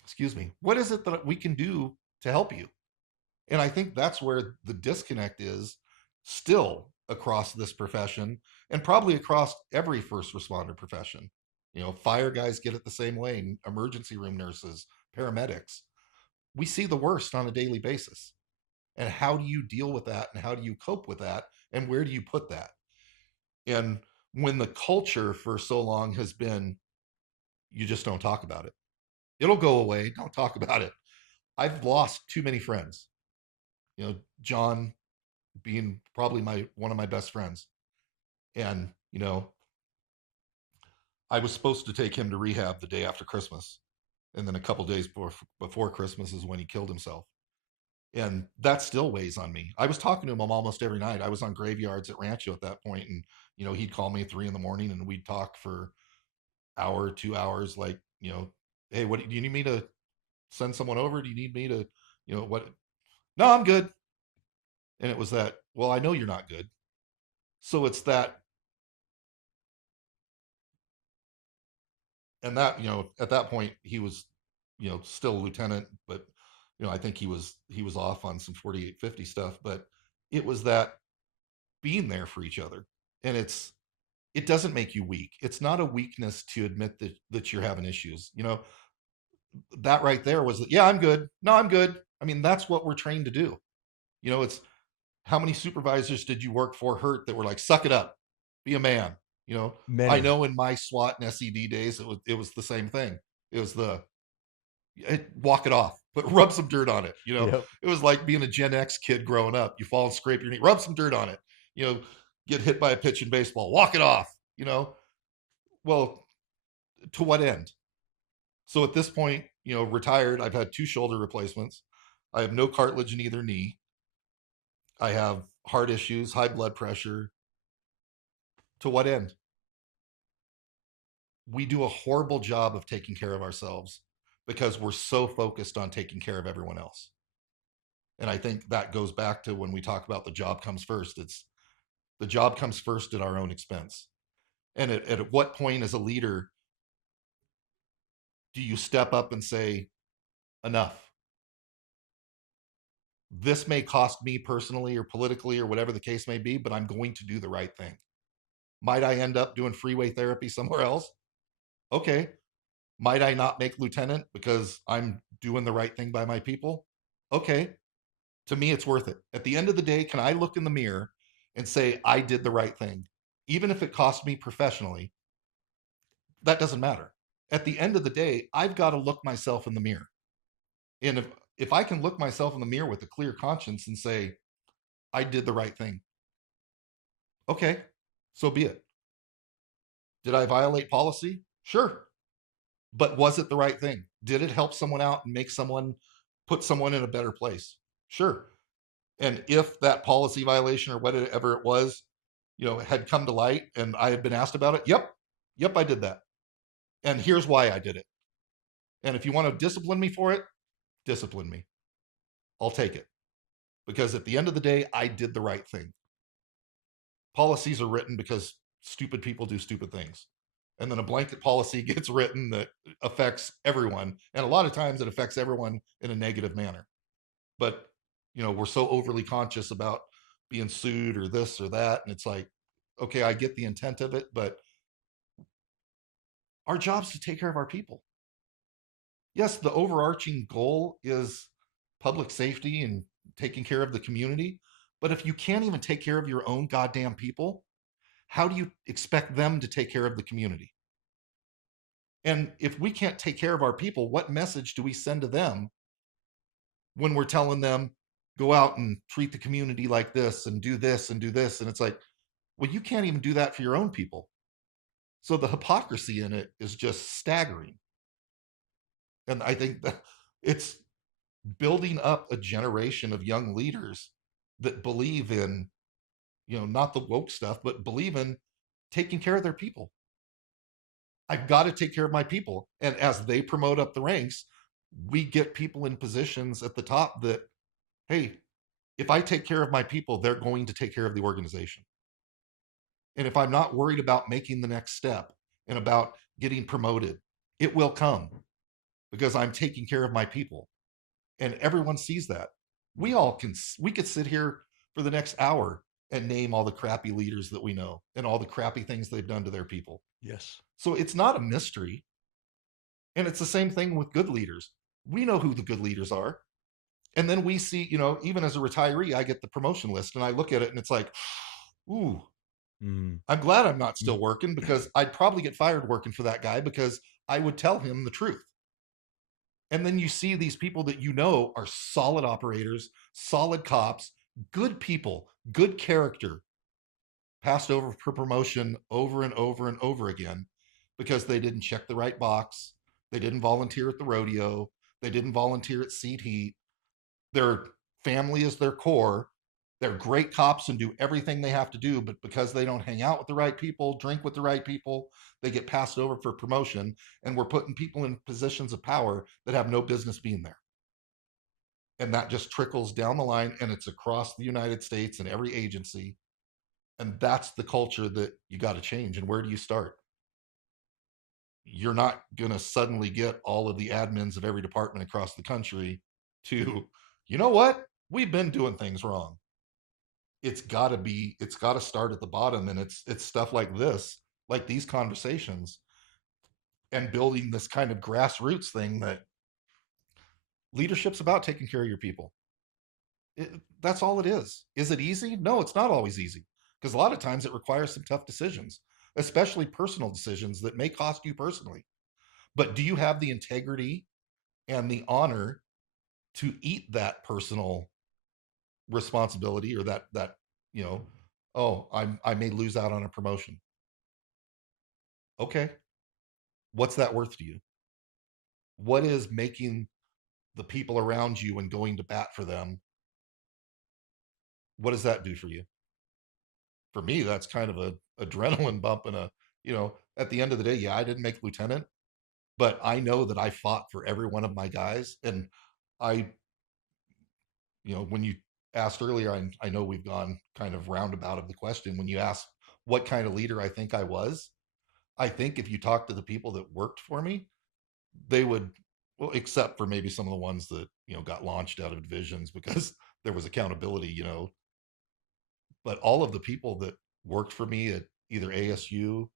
Excuse me. What is it that we can do to help you? And I think that's where the disconnect is still across this profession, and probably across every first responder profession. Fire guys get it the same way, emergency room nurses, paramedics. We see the worst on a daily basis. And how do you deal with that? And how do you cope with that? And where do you put that? And when the culture for so long has been, you just don't talk about it, it'll go away. Don't talk about it. I've lost too many friends. John being probably one of my best friends. And, I was supposed to take him to rehab the day after Christmas. And then a couple days before Christmas is when he killed himself. And that still weighs on me. I was talking to him almost every night. I was on graveyards at Rancho at that point, and he'd call me at 3 a.m, and we'd talk for hour, 2 hours. Like, hey, what do you need me to send someone over? Do you need me to, what? No, I'm good. And it was that. Well, I know you're not good. So it's that. And that, at that point he was, still a lieutenant, but I think he was off on some 4850 stuff. But it was that being there for each other. And it doesn't make you weak. It's not a weakness to admit that you're having issues. That right there was, yeah, I'm good. No, I'm good. I mean, that's what we're trained to do. It's, how many supervisors did you work for hurt that were like, suck it up, be a man? I Many. know in my SWAT and SED days, it was the same thing. It was walk it off, but rub some dirt on it. Yep. It was like being a Gen X kid growing up. You fall and scrape your knee, rub some dirt on it. You know, get hit by a pitch in baseball, walk it off. Well, to what end? So at this point, retired. I've had 2 shoulder replacements. I have no cartilage in either knee. I have heart issues, high blood pressure. To what end? We do a horrible job of taking care of ourselves because we're so focused on taking care of everyone else. And I think that goes back to when we talk about the job comes first. It's the job comes first at our own expense. And at what point as a leader do you step up and say, enough? This may cost me personally or politically or whatever the case may be, but I'm going to do the right thing. Might I end up doing freeway therapy somewhere else? Okay. Might I not make lieutenant because I'm doing the right thing by my people? Okay. To me, it's worth it. At the end of the day, can I look in the mirror and say, I did the right thing? Even if it cost me professionally, that doesn't matter. At the end of the day, I've got to look myself in the mirror. And if I can look myself in the mirror with a clear conscience and say, I did the right thing, okay, so be it. Did I violate policy? Sure. But was it the right thing? Did it help someone out and make someone put someone in a better place? Sure. And if that policy violation or whatever it was, had come to light and I had been asked about it, yep, I did that. And here's why I did it. And if you want to discipline me for it, discipline me. I'll take it. Because at the end of the day, I did the right thing. Policies are written because stupid people do stupid things. And then a blanket policy gets written that affects everyone. And a lot of times it affects everyone in a negative manner. But, we're so overly conscious about being sued or this or that. And it's like, okay, I get the intent of it, but our job's to take care of our people. Yes, the overarching goal is public safety and taking care of the community. But if you can't even take care of your own goddamn people, how do you expect them to take care of the community? And if we can't take care of our people, what message do we send to them when we're telling them, go out and treat the community like this and do this and do this? And it's like, well, you can't even do that for your own people. So the hypocrisy in it is just staggering. And I think that it's building up a generation of young leaders that believe in, not the woke stuff, but believe in taking care of their people. I've got to take care of my people. And as they promote up the ranks, we get people in positions at the top that, hey, if I take care of my people, they're going to take care of the organization. And if I'm not worried about making the next step and about getting promoted, it will come because I'm taking care of my people. And everyone sees that. We could sit here for the next hour and name all the crappy leaders that we know and all the crappy things they've done to their people. Yes. So it's not a mystery. And it's the same thing with good leaders. We know who the good leaders are. And then we see, even as a retiree, I get the promotion list and I look at it and it's like, ooh, Mm. I'm glad I'm not still working because I'd probably get fired working for that guy because I would tell him the truth. And then you see these people that are solid operators, solid cops, good people, good character, passed over for promotion over and over and over again because they didn't check the right box. They didn't volunteer at the rodeo. They didn't volunteer at Seat Heat. Their family is their core. They're great cops and do everything they have to do, but because they don't hang out with the right people, drink with the right people, they get passed over for promotion. And we're putting people in positions of power that have no business being there. And that just trickles down the line and it's across the United States and every agency. And that's the culture that you got to change. And where do you start? You're not going to suddenly get all of the admins of every department across the country to, you know what? We've been doing things wrong. It's got to start at the bottom. And it's stuff like this, like these conversations and building this kind of grassroots thing that leadership's about taking care of your people. That's all it is. Is it easy? No, it's not always easy because a lot of times it requires some tough decisions, especially personal decisions that may cost you personally. But do you have the integrity and the honor to eat that personal responsibility or that you know oh I may lose out on a promotion? Okay, what's that worth to you? What is making the people around you and going to bat for them, what does that do for you? For me, that's kind of a adrenaline bump and at the end of the day, yeah, I didn't make lieutenant, but I know that I fought for every one of my guys. And I, when you asked earlier, I know we've gone kind of roundabout of the question. When you asked what kind of leader I think I was, I think if you talk to the people that worked for me, they would, well, except for maybe some of the ones that, got launched out of divisions because there was accountability, but all of the people that worked for me at either ASU,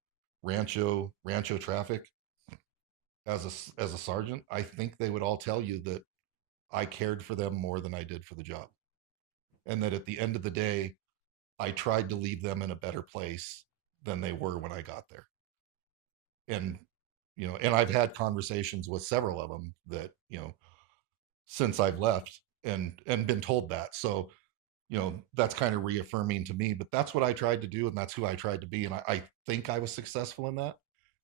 Rancho Traffic, as a sergeant, I think they would all tell you that I cared for them more than I did for the job, and that at the end of the day, I tried to leave them in a better place than they were when I got there. And and I've had conversations with several of them that since I've left and been told that. So that's kind of reaffirming to me, but that's what I tried to do and that's who I tried to be. And I think I was successful in that.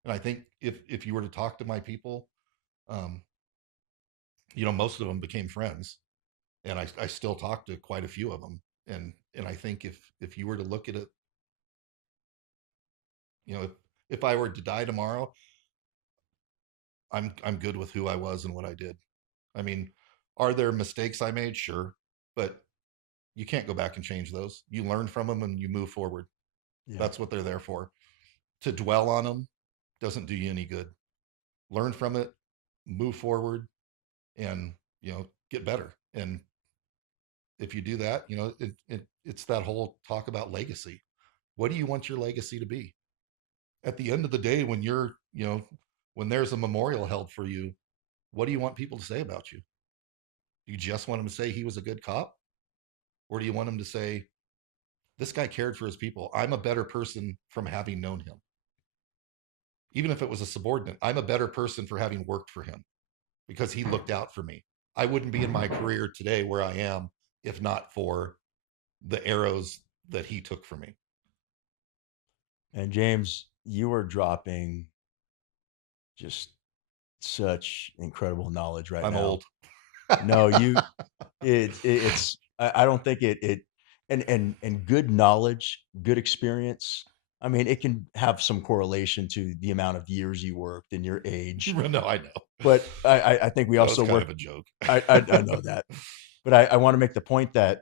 And I think if you were to talk to my people, um, most of them became friends, and I still talk to quite a few of them. And I think if you were to look at it, if I were to die tomorrow, I'm good with who I was and what I did. I mean, are there mistakes I made? Sure, but you can't go back and change those. You learn from them and you move forward. Yeah. That's what they're there for. To dwell on them doesn't do you any good. Learn from it, move forward, and get better. And if you do that, it's that whole talk about legacy. What do you want your legacy to be? At the end of the day, when there's a memorial held for you, what do you want people to say about you? Do you just want them to say he was a good cop? Or do you want them to say, this guy cared for his people? I'm a better person from having known him. Even if it was a subordinate, I'm a better person for having worked for him because he looked out for me. I wouldn't be in my career today where I am if not for the arrows that he took for me. And James, you are dropping just such incredible knowledge right I'm now. old. No, it's I don't think it and good knowledge, good experience. I mean, it can have some correlation to the amount of years you worked and your age, No, I know. but I think we That was also kind work. of a joke. I know that, but I want to make the point that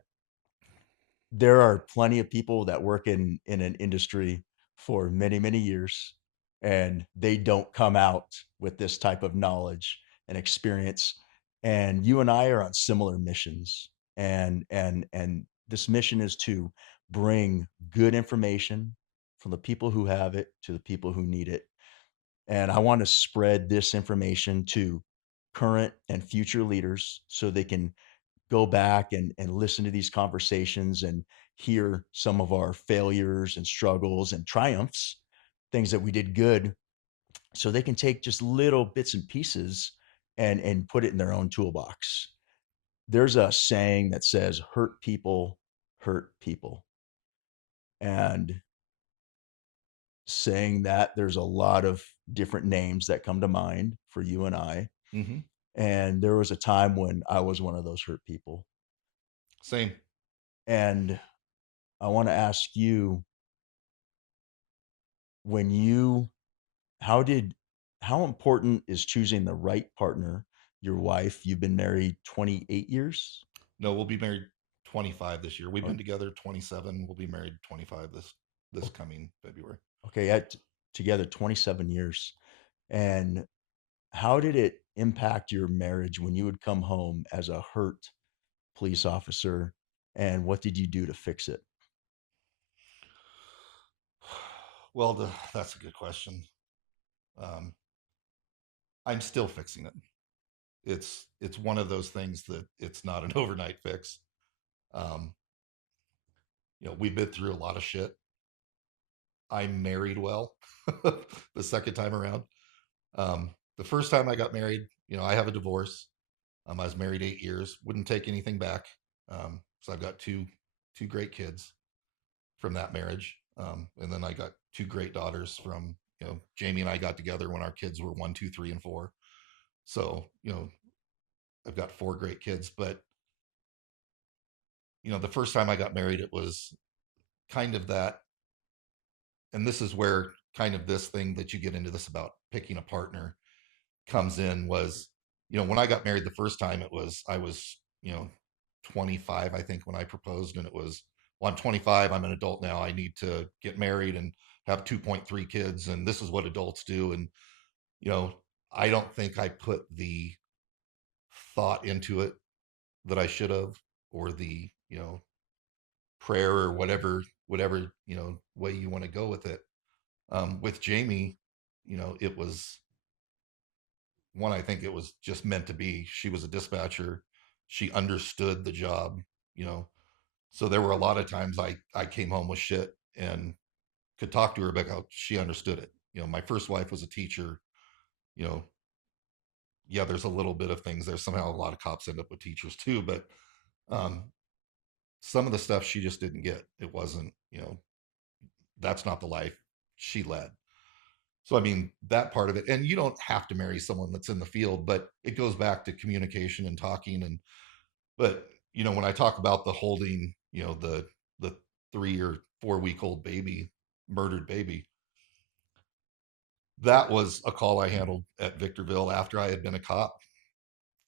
there are plenty of people that work in an industry for many years, and they don't come out with this type of knowledge and experience. And you and I are on similar missions, and this mission is to bring good information from the people who have it to the people who need it. And I want to spread this information to current and future leaders so they can go back and listen to these conversations and hear some of our failures and struggles and triumphs, things that we did good, so they can take just little bits and pieces and put it in their own toolbox. There's a saying that says hurt people. And saying that, there's a lot of different names that come to mind for you and I. Mm-hmm. And there was a time when I was one of those hurt people. Same. And I want to ask you, when you how did how important is choosing the right partner? Your wife, you've been married 28 years. No, we'll be married 25 this year. We've Oh, been together 27. We'll be married 25 this coming February. okay, together 27 years. And how did it impact your marriage when you would come home as a hurt police officer, and what did you do to fix it? Well, that's a good question. Um, I'm still fixing it. It's one of those things that it's not an overnight fix. Um, we've been through a lot of shit. I married well the second time around. The first time I got married, I have a divorce. I was married 8 years. Wouldn't take anything back. So I've got two great kids from that marriage, and then I got two great daughters from Jamie and I got together when our kids were 1, 2, 3, and 4. So I've got four great kids. But the first time I got married, it was kind of that, and this is where kind of this thing that you get into this about picking a partner comes in. Was when I got married the first time, I was 25, I think, when I proposed, and it was, well, I'm 25, I'm an adult now, I need to get married and have 2.3 kids, and this is what adults do. And you know I don't think I put the thought into it that I should have, or the prayer, or whatever way you want to go with it. With Jamie, it was one, I think it was just meant to be. She was a dispatcher. She understood the job, you know. So there were a lot of times I came home with shit and could talk to her about how she understood it. My first wife was a teacher. You know, yeah, there's a little bit of things there. Somehow a lot of cops end up with teachers too, but um, some of the stuff she just didn't get. It wasn't, that's not the life she led. So I mean that part of it, and you don't have to marry someone that's in the field, but it goes back to communication and talking. And but when I talk about the holding, the 3 or 4 week old baby, murdered baby, that was a call I handled at Victorville after I had been a cop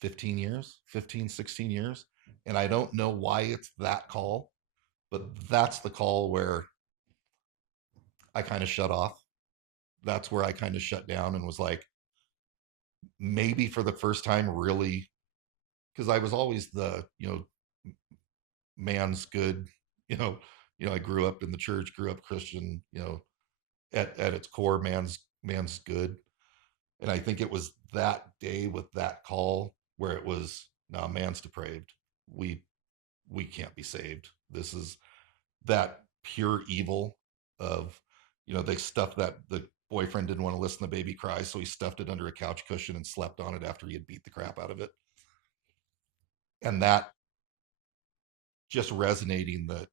15 years, 15, 16 years. And I don't know why it's that call, but that's the call where I kind of shut off. That's where I kind of shut down and was like, maybe for the first time, really, because I was always the, man's good, you know, I grew up in the church, grew up Christian, at its core, man's good. And I think it was that day with that call where it was, no, man's depraved. We we can't be saved. This is that pure evil of, they stuffed that the boyfriend didn't want to listen to the baby cry, so he stuffed it under a couch cushion and slept on it after he had beat the crap out of it. And that just resonating that,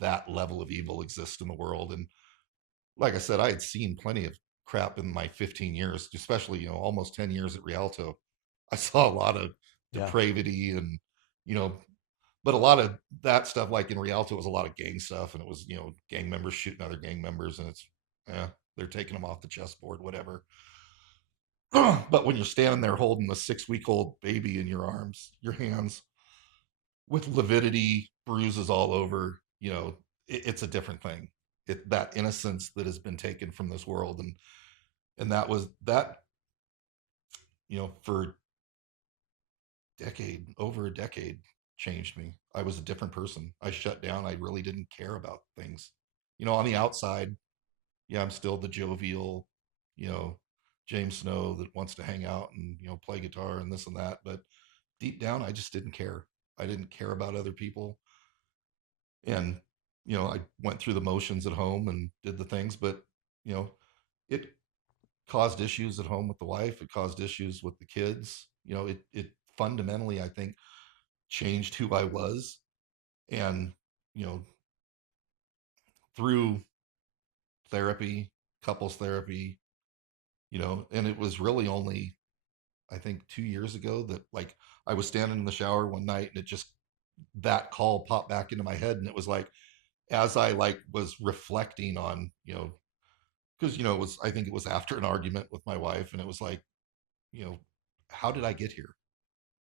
that level of evil exists in the world. And like I said, I had seen plenty of crap in my 15 years, especially, almost 10 years at Rialto. I saw a lot of Yeah. depravity and, you know, but a lot of that stuff, like in Rialto, was a lot of gang stuff. And it was, gang members shooting other gang members. And it's, yeah, they're taking them off the chessboard, whatever. But when you're standing there holding a 6 week old baby in your arms, your hands, with lividity, bruises all over, it's a different thing. That innocence that has been taken from this world, and that was that, for over a decade, changed me. I was a different person. I shut down. I really didn't care about things. On the outside, yeah, I'm still the jovial, you know, James Snow that wants to hang out and play guitar and this and that. But deep down, I just didn't care. I didn't care about other people. And I went through the motions at home and did the things, but you know it caused issues at home with the wife. It caused issues with the kids. It fundamentally, I think, changed who I was. And you know through therapy, couples therapy, and it was really only, I think, 2 years ago that, like, I was standing in the shower one night and it just, that call popped back into my head. And it was like, as I, like, was reflecting on, because it was, I think it was after an argument with my wife, and it was like, you know how did I get here?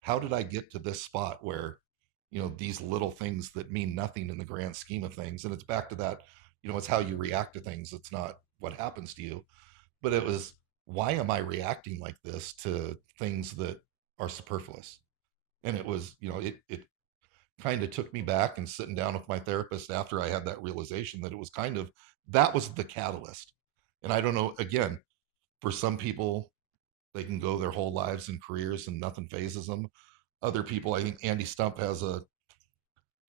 How did I get to this spot where, these little things that mean nothing in the grand scheme of things? And it's back to that, it's how you react to things. It's not what happens to you. But it was, why am I reacting like this to things that are superfluous? And it was, it kind of took me back, and sitting down with my therapist after I had that realization that it was kind of, that was the catalyst. And I don't know, again, for some people, they can go their whole lives and careers and nothing phases them. Other people, I think Andy Stump has a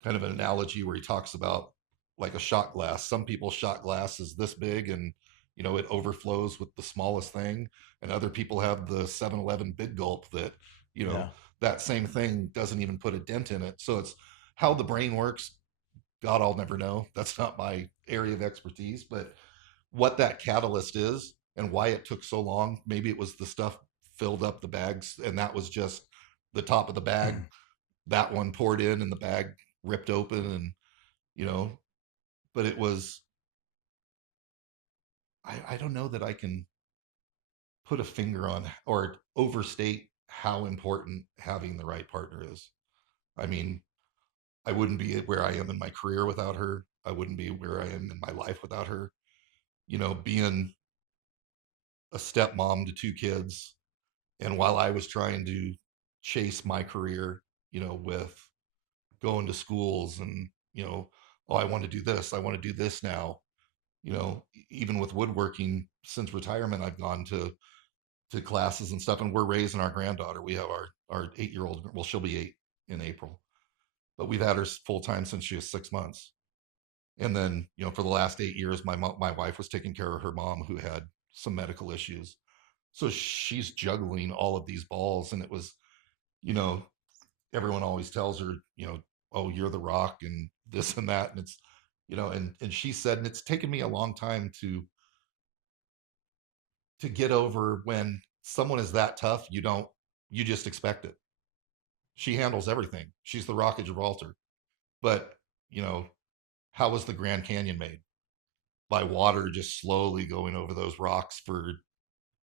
kind of an analogy where he talks about, like, a shot glass. Some people's shot glass is this big, and it overflows with the smallest thing. And other people have the 7-Eleven big gulp that, you know Yeah. that same thing doesn't even put a dent in it. So it's how the brain works. God, I'll never know. That's not my area of expertise. But what that catalyst is and why it took so long, maybe it was the stuff filled up the bags, and that was just the top of the bag. That one poured in and the bag ripped open, and you know but it was, I don't know that I can put a finger on or overstate how important having the right partner is. I mean, I wouldn't be where I am in my career without her. I wouldn't be where I am in my life without her. Being a stepmom to 2 kids, and while I was trying to chase my career, with going to schools and, oh, I want to do this, I want to do this now. Even with woodworking, since retirement, I've gone to classes and stuff, and we're raising our granddaughter. We have our 8-year-old. Well, she'll be 8 in April, but we've had her full time since she was 6 months. And then, for the last 8 years, my wife was taking care of her mom, who had some medical issues. So she's juggling all of these balls, and it was, you know, everyone always tells her, oh, you're the rock and this and that, and it's, and she said, and it's taken me a long time to to get over when someone is that tough, you just expect it. She handles everything. She's the Rock of Gibraltar. But, you know, how was the Grand Canyon made? By water just slowly going over those rocks for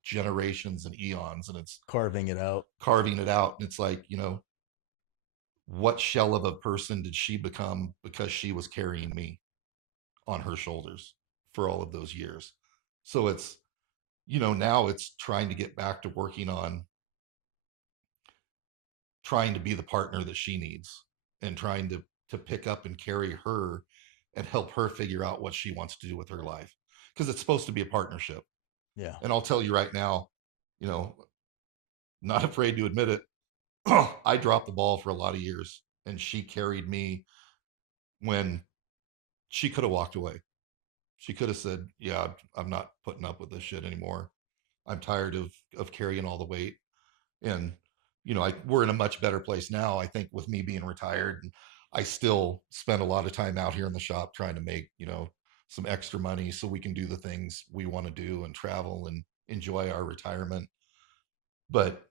generations and eons. And it's Carving it out. carving it out. And it's like, what shell of a person did she become because she was carrying me on her shoulders for all of those years? So it's, now it's trying to get back to working on trying to be the partner that she needs and trying to pick up and carry her and help her figure out what she wants to do with her life, because it's supposed to be a partnership. Yeah. And I'll tell you right now, you know not afraid to admit it, I dropped the ball for a lot of years, and she carried me when she could have walked away. She could have said, yeah, I'm not putting up with this shit anymore. I'm tired of carrying all the weight. And we're in a much better place now, I think, with me being retired. And I still spend a lot of time out here in the shop trying to make some extra money so we can do the things we want to do and travel and enjoy our retirement. But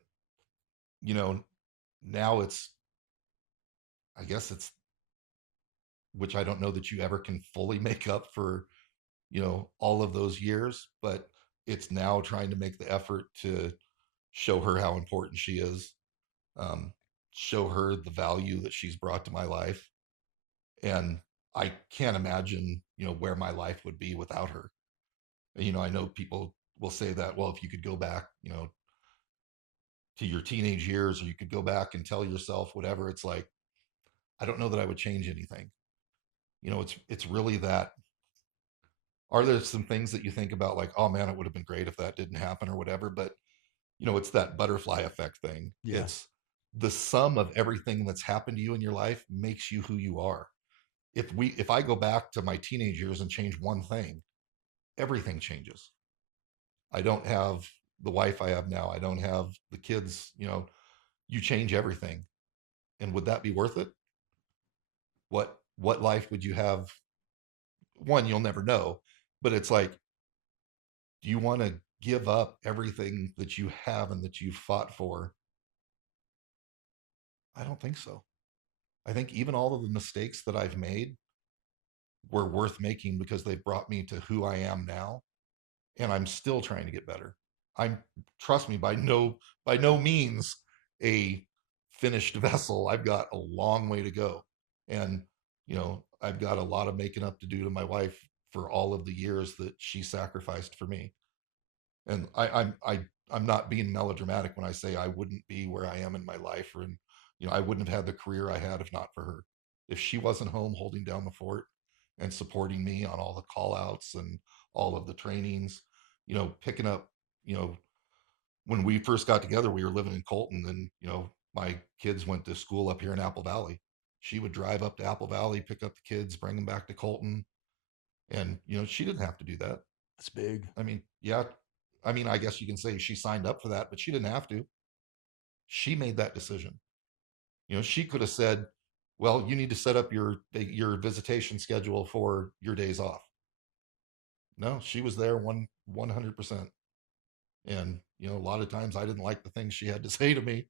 you know now it's, I guess it's, which I don't know that you ever can fully make up for all of those years, but it's now trying to make the effort to show her how important she is, um, show her the value that she's brought to my life. And I can't imagine, where my life would be without her. And, I know people will say that, well, if you could go back, to your teenage years, or you could go back and tell yourself whatever, it's like, I don't know that I would change anything. It's really that. Are there some things that you think about, like, oh man, it would have been great if that didn't happen or whatever? But, it's that butterfly effect thing. Yeah. It's the sum of everything that's happened to you in your life makes you who you are. If I go back to my teenage years and change one thing, everything changes. I don't have the wife I have now. I don't have the kids. You change everything. And would that be worth it? What life would you have? One, you'll never know. But it's like, do you want to give up everything that you have and that you fought for? I don't think so. I think even all of the mistakes that I've made were worth making because they brought me to who I am now, and I'm still trying to get better. I'm, trust me, by no means a finished vessel. I've got a long way to go. And I've got a lot of making up to do to my wife for all of the years that she sacrificed for me. And I'm not being melodramatic when I say I wouldn't be where I am in my life, or I wouldn't have had the career I had if not for her. If she wasn't home holding down the fort and supporting me on all the call outs and all of the trainings, picking up, you know, when we first got together, we were living in Colton, and my kids went to school up here in Apple Valley. She would drive up to Apple Valley, pick up the kids, bring them back to Colton, and she didn't have to do that. That's big. I mean, yeah. I mean, I guess you can say she signed up for that, but she didn't have to. She made that decision. She could have said, "Well, you need to set up your visitation schedule for your days off." No, she was there 100%. And a lot of times I didn't like the things she had to say to me,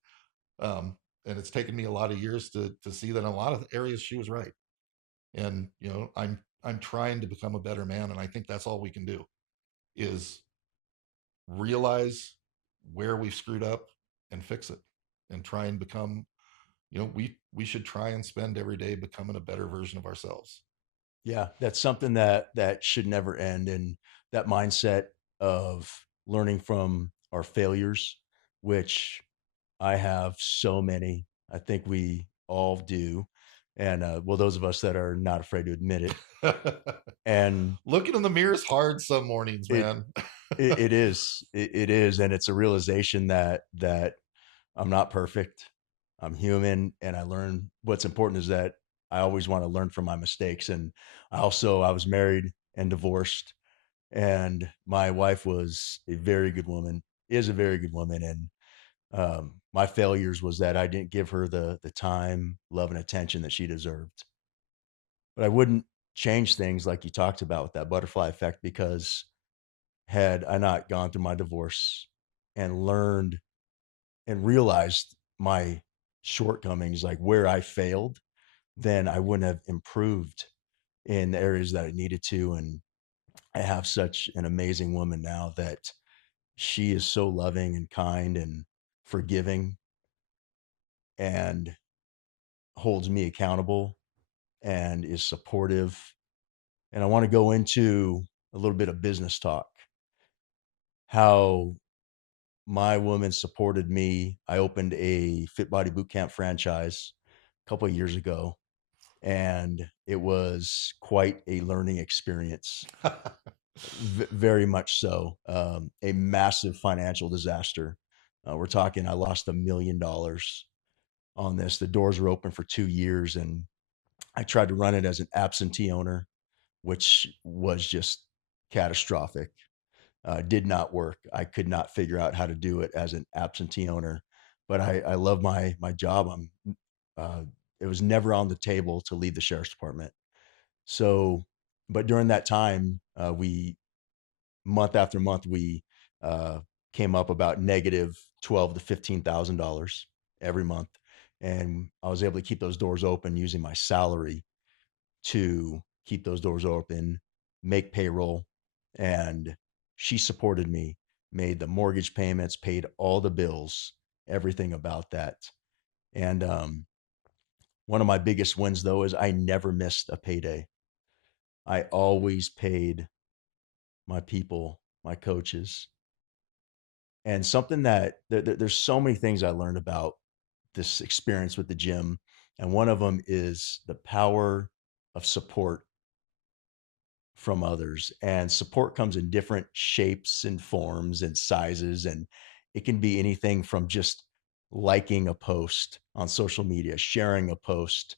um, and it's taken me a lot of years to see that in a lot of areas she was right. And I'm trying to become a better man, and I think that's all we can do is realize where we've screwed up and fix it, and try and become, we should try and spend every day becoming a better version of ourselves. Yeah, that's something that should never end, and that mindset of learning from our failures, which I have so many. I think we all do, and well, those of us that are not afraid to admit it. And Looking in the mirror is hard some mornings, it man. it is it is, and it's a realization that I'm not perfect. I'm human, and I learn. What's important is that I always want to learn from my mistakes. And I was married and divorced, and my wife was a very good woman, is a very good woman. And my failures was that I didn't give her the time, love, and attention that she deserved. But I wouldn't change things like you talked about with that butterfly effect, because had I not gone through my divorce and learned and realized my shortcomings, like where I failed, then I wouldn't have improved in the areas that I needed to. And I have such an amazing woman now that she is so loving and kind and forgiving and holds me accountable and is supportive. And I want to go into a little bit of business talk, how my woman supported me. I opened a Fit Body Bootcamp franchise a couple of years ago, and it was quite a learning experience. Very much so. A massive financial disaster. We're talking, I lost $1 million on this. The doors were open for 2 years, and I tried to run it as an absentee owner, which was just catastrophic. Did not work. I could not figure out how to do it as an absentee owner, but I love my job. Uh, it was never on the table to leave the sheriff's department. So, but during that time, we month after month we uh, came up about negative 12 to $15,000 every month, and I was able to keep those doors open using my salary to keep those doors open, make payroll, and she supported me, made the mortgage payments, paid all the bills, everything about that. And one of my biggest wins though is I never missed a payday. I always paid my people, my coaches. And something that there's so many things I learned about this experience with the gym. And one of them is the power of support from others. And support comes in different shapes and forms and sizes. And it can be anything from just liking a post on social media, sharing a post,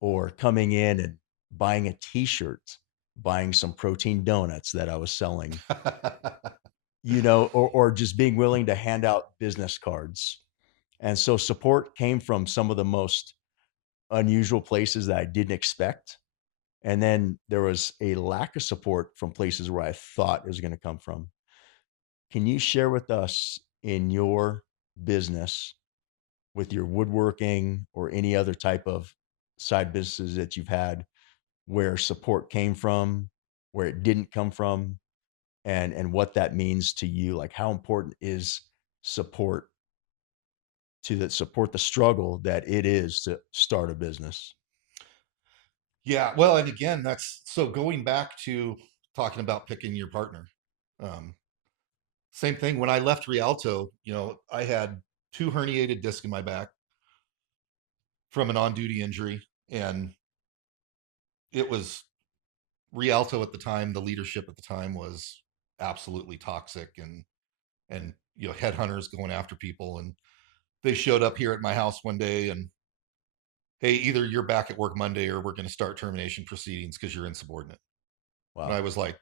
or coming in and buying a t-shirt, buying some protein donuts that I was selling, or just being willing to hand out business cards. And so support came from some of the most unusual places that I didn't expect. And then there was a lack of support from places where I thought it was going to come from. Can you share with us in your business, with your woodworking or any other type of side businesses that you've had, where support came from, where it didn't come from, and what that means to you? Like, how important is support support the struggle that it is to start a business? Yeah, well, and again, that's so going back to talking about picking your partner. Um, Same thing when I left Rialto, I had two herniated discs in my back from an on-duty injury, and it was Rialto at the time. The leadership at the time was absolutely toxic, and headhunters going after people. And they showed up here at my house one day and, hey, either you're back at work Monday or we're going to start termination proceedings because you're insubordinate. And Wow. I was like,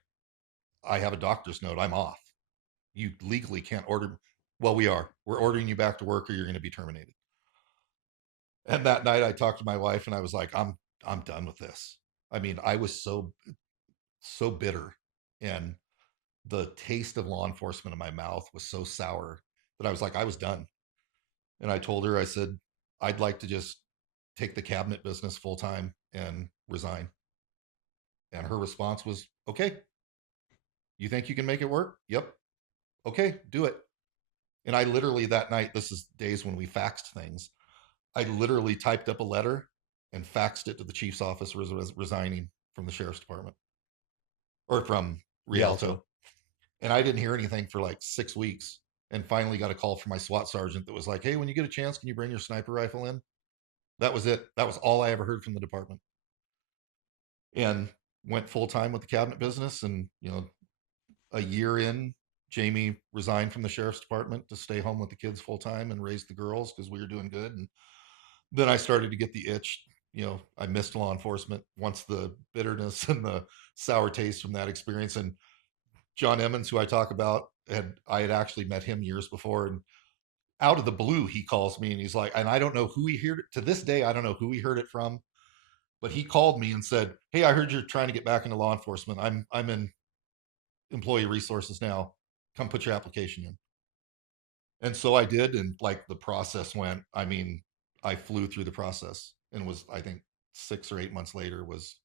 I have a doctor's note. I'm off. You legally can't order. Well, we are. We're ordering you back to work or you're going to be terminated. And that night I talked to my wife and I was like, I'm done with this. I mean, I was so bitter, and the taste of law enforcement in my mouth was so sour that I was like, I was done. And I told her, I said, I'd like to just take the cabinet business full time and resign. And her response was, okay, you think you can make it work? Yep. Okay, do it. And I literally that night, this is days when we faxed things. I literally typed up a letter and faxed it to the chief's office, resigning from the sheriff's department or from Rialto. Rialto. And I didn't hear anything for like 6 weeks. And finally got a call from my SWAT sergeant that was like, hey, when you get a chance, can you bring your sniper rifle in? That was it. That was all I ever heard from the department. And went full time with the cabinet business. And, a year in, Jamie resigned from the sheriff's department to stay home with the kids full time and raise the girls because we were doing good. And then I started to get the itch. I missed law enforcement once the bitterness and the sour taste from that experience. And John Emmons, who I talk about, I had actually met him years before, and out of the blue, he calls me and he's like, and I don't know who he heard it to this day. I don't know who he heard it from, but he called me and said, "Hey, I heard you're trying to get back into law enforcement. I'm in employee resources now. Come put your application in. And so I did, and like the process went. I mean, I flew through the process and was, I think, 6 or 8 months later was,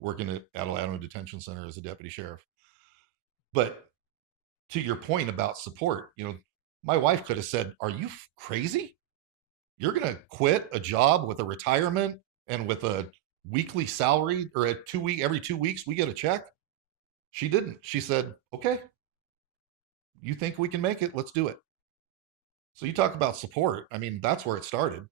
working at Adelanto Detention Center as a deputy sheriff. But to your point about support, my wife could have said, "Are you crazy? You're going to quit a job with a retirement and with a weekly salary, or every 2 weeks we get a check?" She didn't. She said, "Okay, you think we can make it? Let's do it." So you talk about support. I mean, that's where it started.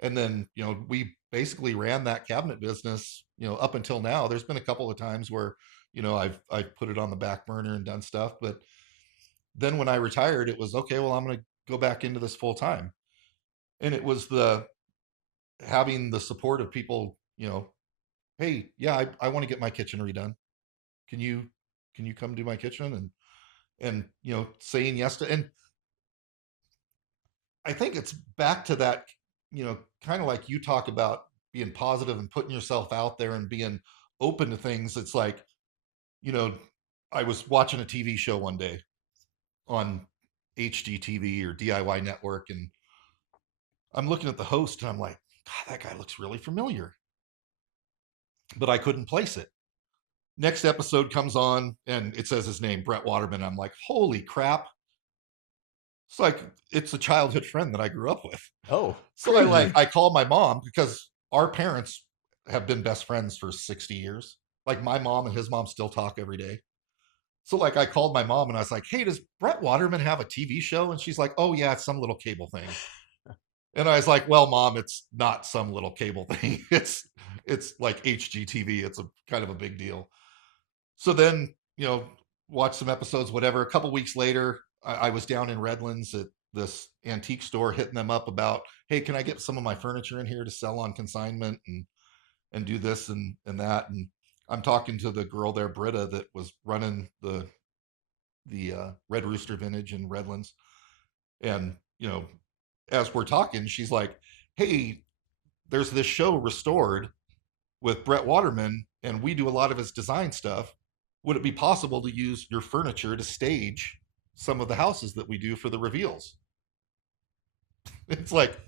And then, we basically ran that cabinet business, up until now. There's been a couple of times where, I've put it on the back burner and done stuff, but then when I retired, it was okay, well, I'm going to go back into this full time. And it was the having the support of people, hey, yeah, I want to get my kitchen redone. Can you come do my kitchen? And saying yes to, and I think it's back to that, kind of like you talk about being positive and putting yourself out there and being open to things. It's like, you know, I was watching a TV show one day on HGTV or DIY Network, and I'm looking at the host and I'm like, God, that guy looks really familiar, but I couldn't place it. Next episode comes on and it says his name, Brett Waterman. I'm like, holy crap. It's like, it's a childhood friend that I grew up with. Oh, So crazy. I called my mom because our parents have been best friends for 60 years. Like my mom and his mom still talk every day. So I called my mom and I was like, "Hey, does Brett Waterman have a TV show?" And she's like, "Oh yeah, it's some little cable thing." And I was like, "Well, mom, it's not some little cable thing. It's like HGTV. It's a kind of a big deal." So then, watch some episodes, whatever. A couple weeks later, I was down in Redlands at this antique store hitting them up about, "Hey, can I get some of my furniture in here to sell on consignment and do this and that?" And I'm talking to the girl there, Britta, that was running the Red Rooster Vintage in Redlands. And, as we're talking, she's like, "Hey, there's this show Restored with Brett Waterman, and we do a lot of his design stuff. Would it be possible to use your furniture to stage some of the houses that we do for the reveals?" It's like,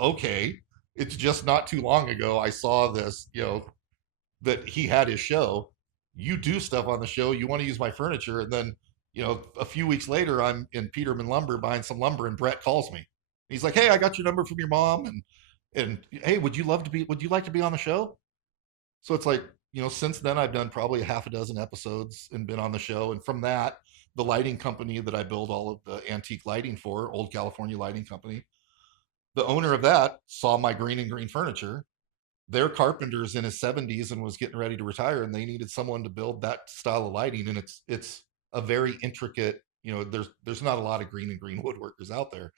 okay. It's just not too long ago I saw this, that he had his show. You do stuff on the show. You want to use my furniture, and then, a few weeks later, I'm in Peterman Lumber buying some lumber, and Brett calls me. He's like, "Hey, I got your number from your mom, and hey, would you like to be on the show?" So it's like, since then I've done probably a half a dozen episodes and been on the show. And from that, the lighting company that I build all of the antique lighting for, Old California Lighting Company, the owner of that saw my green and green furniture. Their carpenter's in his 70s and was getting ready to retire, and they needed someone to build that style of lighting. And it's a very intricate, there's not a lot of green and green woodworkers out there.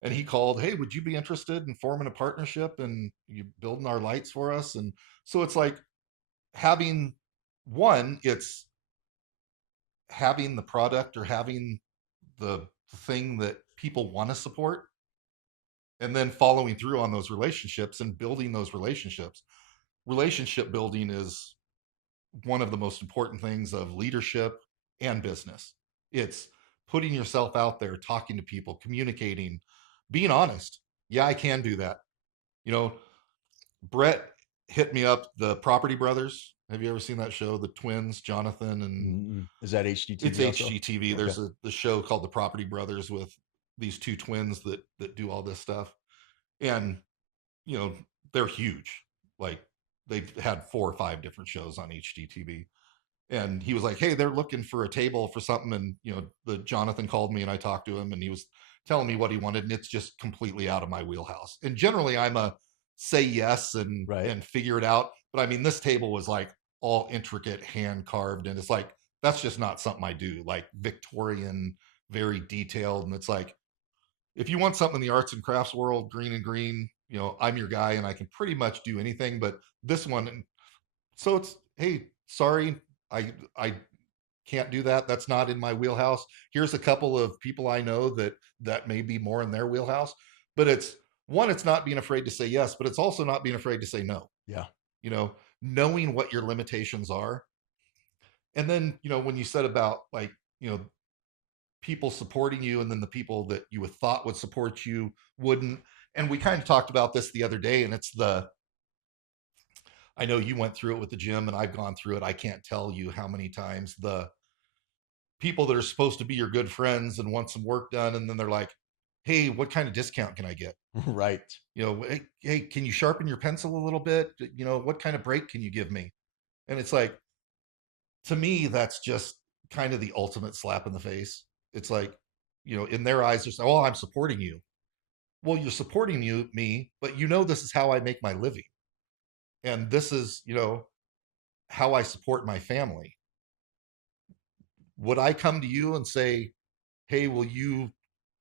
And he called, "Hey, would you be interested in forming a partnership and you building our lights for us?" And so it's like, having it's having the product or having the thing that people want to support, and then following through on those relationships and building those relationships. Relationship building is one of the most important things of leadership and business. It's putting yourself out there, talking to people, communicating, being honest. Yeah, I can do that. You know, Brett hit me up, the Property Brothers. Have you ever seen that show? The twins, Jonathan and Is that it's HGTV also? HGTV. Okay. There's the show called The Property Brothers with these two twins that do all this stuff. And, you know, they're huge. Like they've had 4 or 5 different shows on HGTV. And he was like, "Hey, they're looking for a table for something." And, the Jonathan called me and I talked to him and he was telling me what he wanted. And it's just completely out of my wheelhouse. And generally I'm a say yes Right. and figure it out. But I mean, this table was like all intricate, hand carved. And it's like, that's just not something I do. Like Victorian, very detailed. And it's like, if you want something in the arts and crafts world, green and green, I'm your guy and I can pretty much do anything. But this one, so it's, hey, sorry, I can't do that. That's not in my wheelhouse. Here's a couple of people I know that may be more in their wheelhouse. But it's not being afraid to say yes, but it's also not being afraid to say no. Yeah. You know, knowing what your limitations are And then, when you said about like, people supporting you and then the people that you would thought would support you wouldn't. And we kind of talked about this the other day, and I know you went through it with the gym and I've gone through it. I can't tell you how many times the people that are supposed to be your good friends and want some work done, and then they're like, hey, what kind of discount can I get? Right. Hey, can you sharpen your pencil a little bit? What kind of break can you give me? And it's like, to me, that's just kind of the ultimate slap in the face. It's like, in their eyes, they're saying, oh, I'm supporting you. Well, you're supporting me, but this is how I make my living. And this is, how I support my family. Would I come to you and say, hey, will you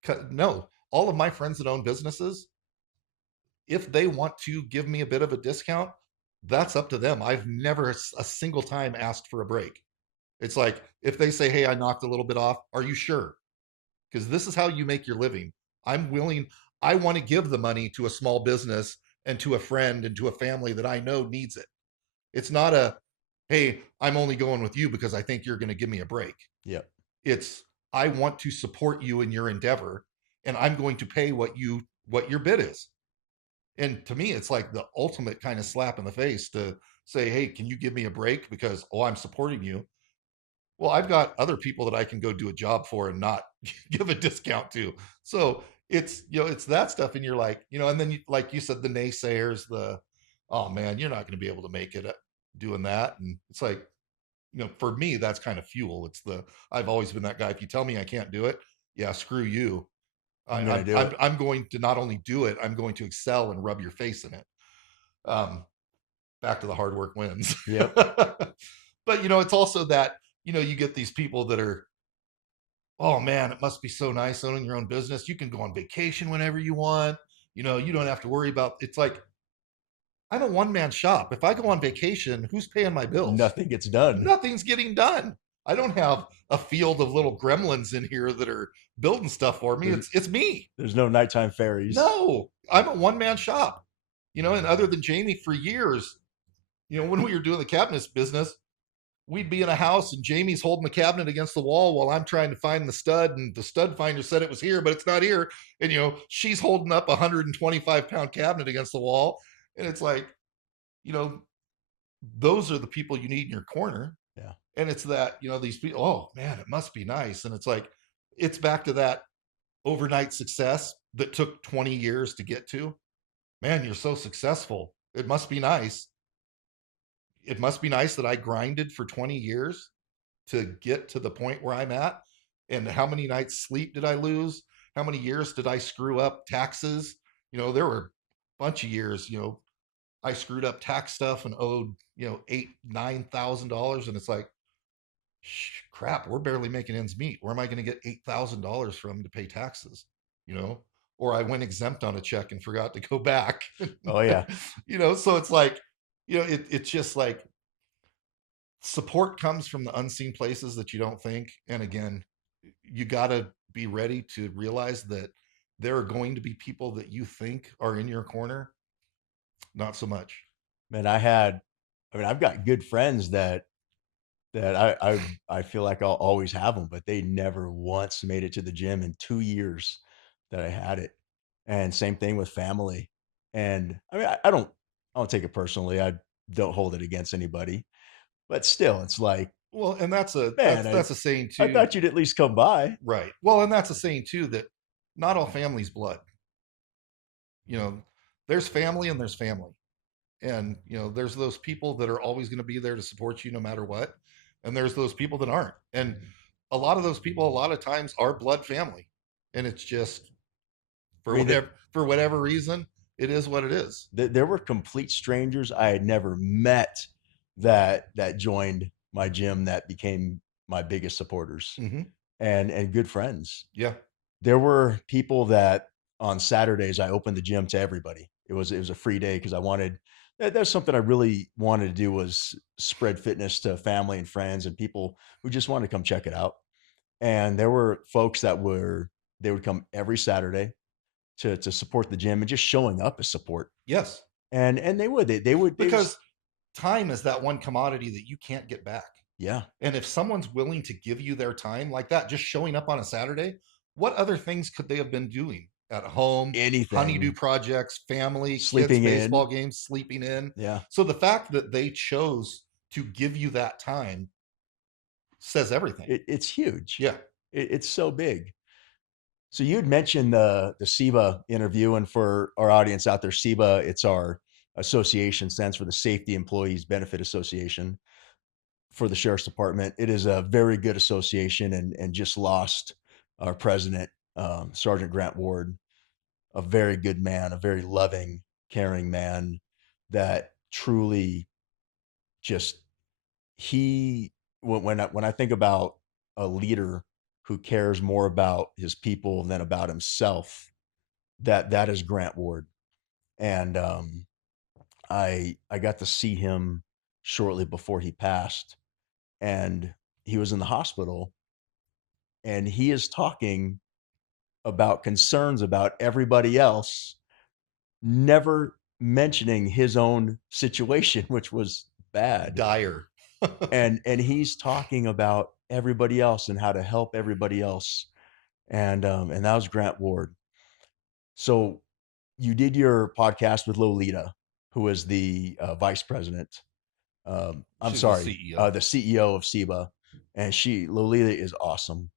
cut? No, all of my friends that own businesses, if they want to give me a bit of a discount, that's up to them. I've never a single time asked for a break. It's like, if they say, hey, I knocked a little bit off, are you sure? Because this is how you make your living. I'm willing, I want to give the money to a small business and to a friend and to a family that I know needs it. It's not a, hey, I'm only going with you because I think you're going to give me a break. Yep. It's, I want to support you in your endeavor, and I'm going to pay what your bid is. And to me, it's like the ultimate kind of slap in the face to say, hey, can you give me a break because, oh, I'm supporting you? Well, I've got other people that I can go do a job for and not give a discount to. So it's that stuff. And you're like, and then like you said, the naysayers, oh man, you're not going to be able to make it doing that. And it's like, for me, that's kind of fuel. I've always been that guy. If you tell me I can't do it, yeah, screw you. I'm I, going to I'm, do I'm, it. I'm going to not only do it, I'm going to excel and rub your face in it. Um, Back to the hard work wins. Yep. But it's also that, you get these people that are, oh man, it must be so nice owning your own business. You can go on vacation whenever you want. You don't have to worry about, it's like, I'm a one man shop. If I go on vacation, who's paying my bills? Nothing gets done. Nothing's getting done. I don't have a field of little gremlins in here that are building stuff for me. There's, It's me. there's no nighttime fairies. No, I'm a one man shop. And other than Jamie, for years, when we were doing the cabinets business, we'd be in a house and Jamie's holding the cabinet against the wall while I'm trying to find the stud, and the stud finder said it was here, but it's not here. And she's holding up a 125-pound cabinet against the wall. And it's like, you know, those are the people you need in your corner. Yeah. And it's that, these people, oh man, it must be nice. And it's like, it's back to that overnight success that took 20 years to get to. Man, you're so successful. It must be nice. It must be nice that I grinded for 20 years to get to the point where I'm at. And how many nights sleep did I lose? How many years did I screw up taxes? There were a bunch of years, I screwed up tax stuff and owed, $8,000, $9,000. And it's like, crap, we're barely making ends meet. Where am I going to get $8,000 from to pay taxes? You know, or I went exempt on a check and forgot to go back. Oh yeah. So it's like, it's just like, support comes from the unseen places that you don't think. And again, you got to be ready to realize that there are going to be people that you think are in your corner, not so much. Man, I've got good friends that I feel like I'll always have them, but they never once made it to the gym in 2 years that I had it. And same thing with family. And I mean, I don't take it personally. I don't hold it against anybody, but still, it's like, Well, and that's a man, that's that's a saying I too, thought you'd at least come by. right? Well, and that's a saying too, that not all families blood. You know, there's family and there's family. And there's those people that are always going to be there to support you no matter what, and there's those people that aren't. And a lot of those people a lot of times are blood family, and it's just I for mean, whatever reason, it is what it is. there were complete strangers I had never met that joined my gym that became my biggest supporters Mm-hmm. and good friends. Yeah. There were people that on Saturdays I opened the gym to everybody. It was a free day because I wanted that's something I really wanted to do was spread fitness to family and friends and people who just wanted to come check it out. And there were folks they would come every Saturday to support the gym and just showing up as support. Yes. And they would Because time is that one commodity that you can't get back. Yeah. And if someone's willing to give you their time like that, just showing up on a Saturday, what other things could they have been doing at home? Honeydew Anything. projects, family, kids, Sleeping in. baseball games, sleeping in. Yeah. So the fact that they chose to give you that time says everything. It's huge. Yeah. It's so big. So you had mentioned the SEBA interview, and for our audience out there, SEBA, it's our association, stands for the Safety Employees Benefit Association for the Sheriff's Department. It is a very good association, and just lost our president, Sergeant Grant Ward, a very good man, a very loving, caring man that truly just he when I think about a leader who cares more about his people than about himself, that is Grant Ward. And I got to see him shortly before he passed, and he was in the hospital, and he is talking about concerns about everybody else, never mentioning his own situation, which was bad. Dire. And he's talking about everybody else and how to help everybody else. And that was Grant Ward. So you did your podcast with Lolita, who is the vice president. I'm She's the sorry, CEO. the CEO of SEBA, and Lolita is awesome.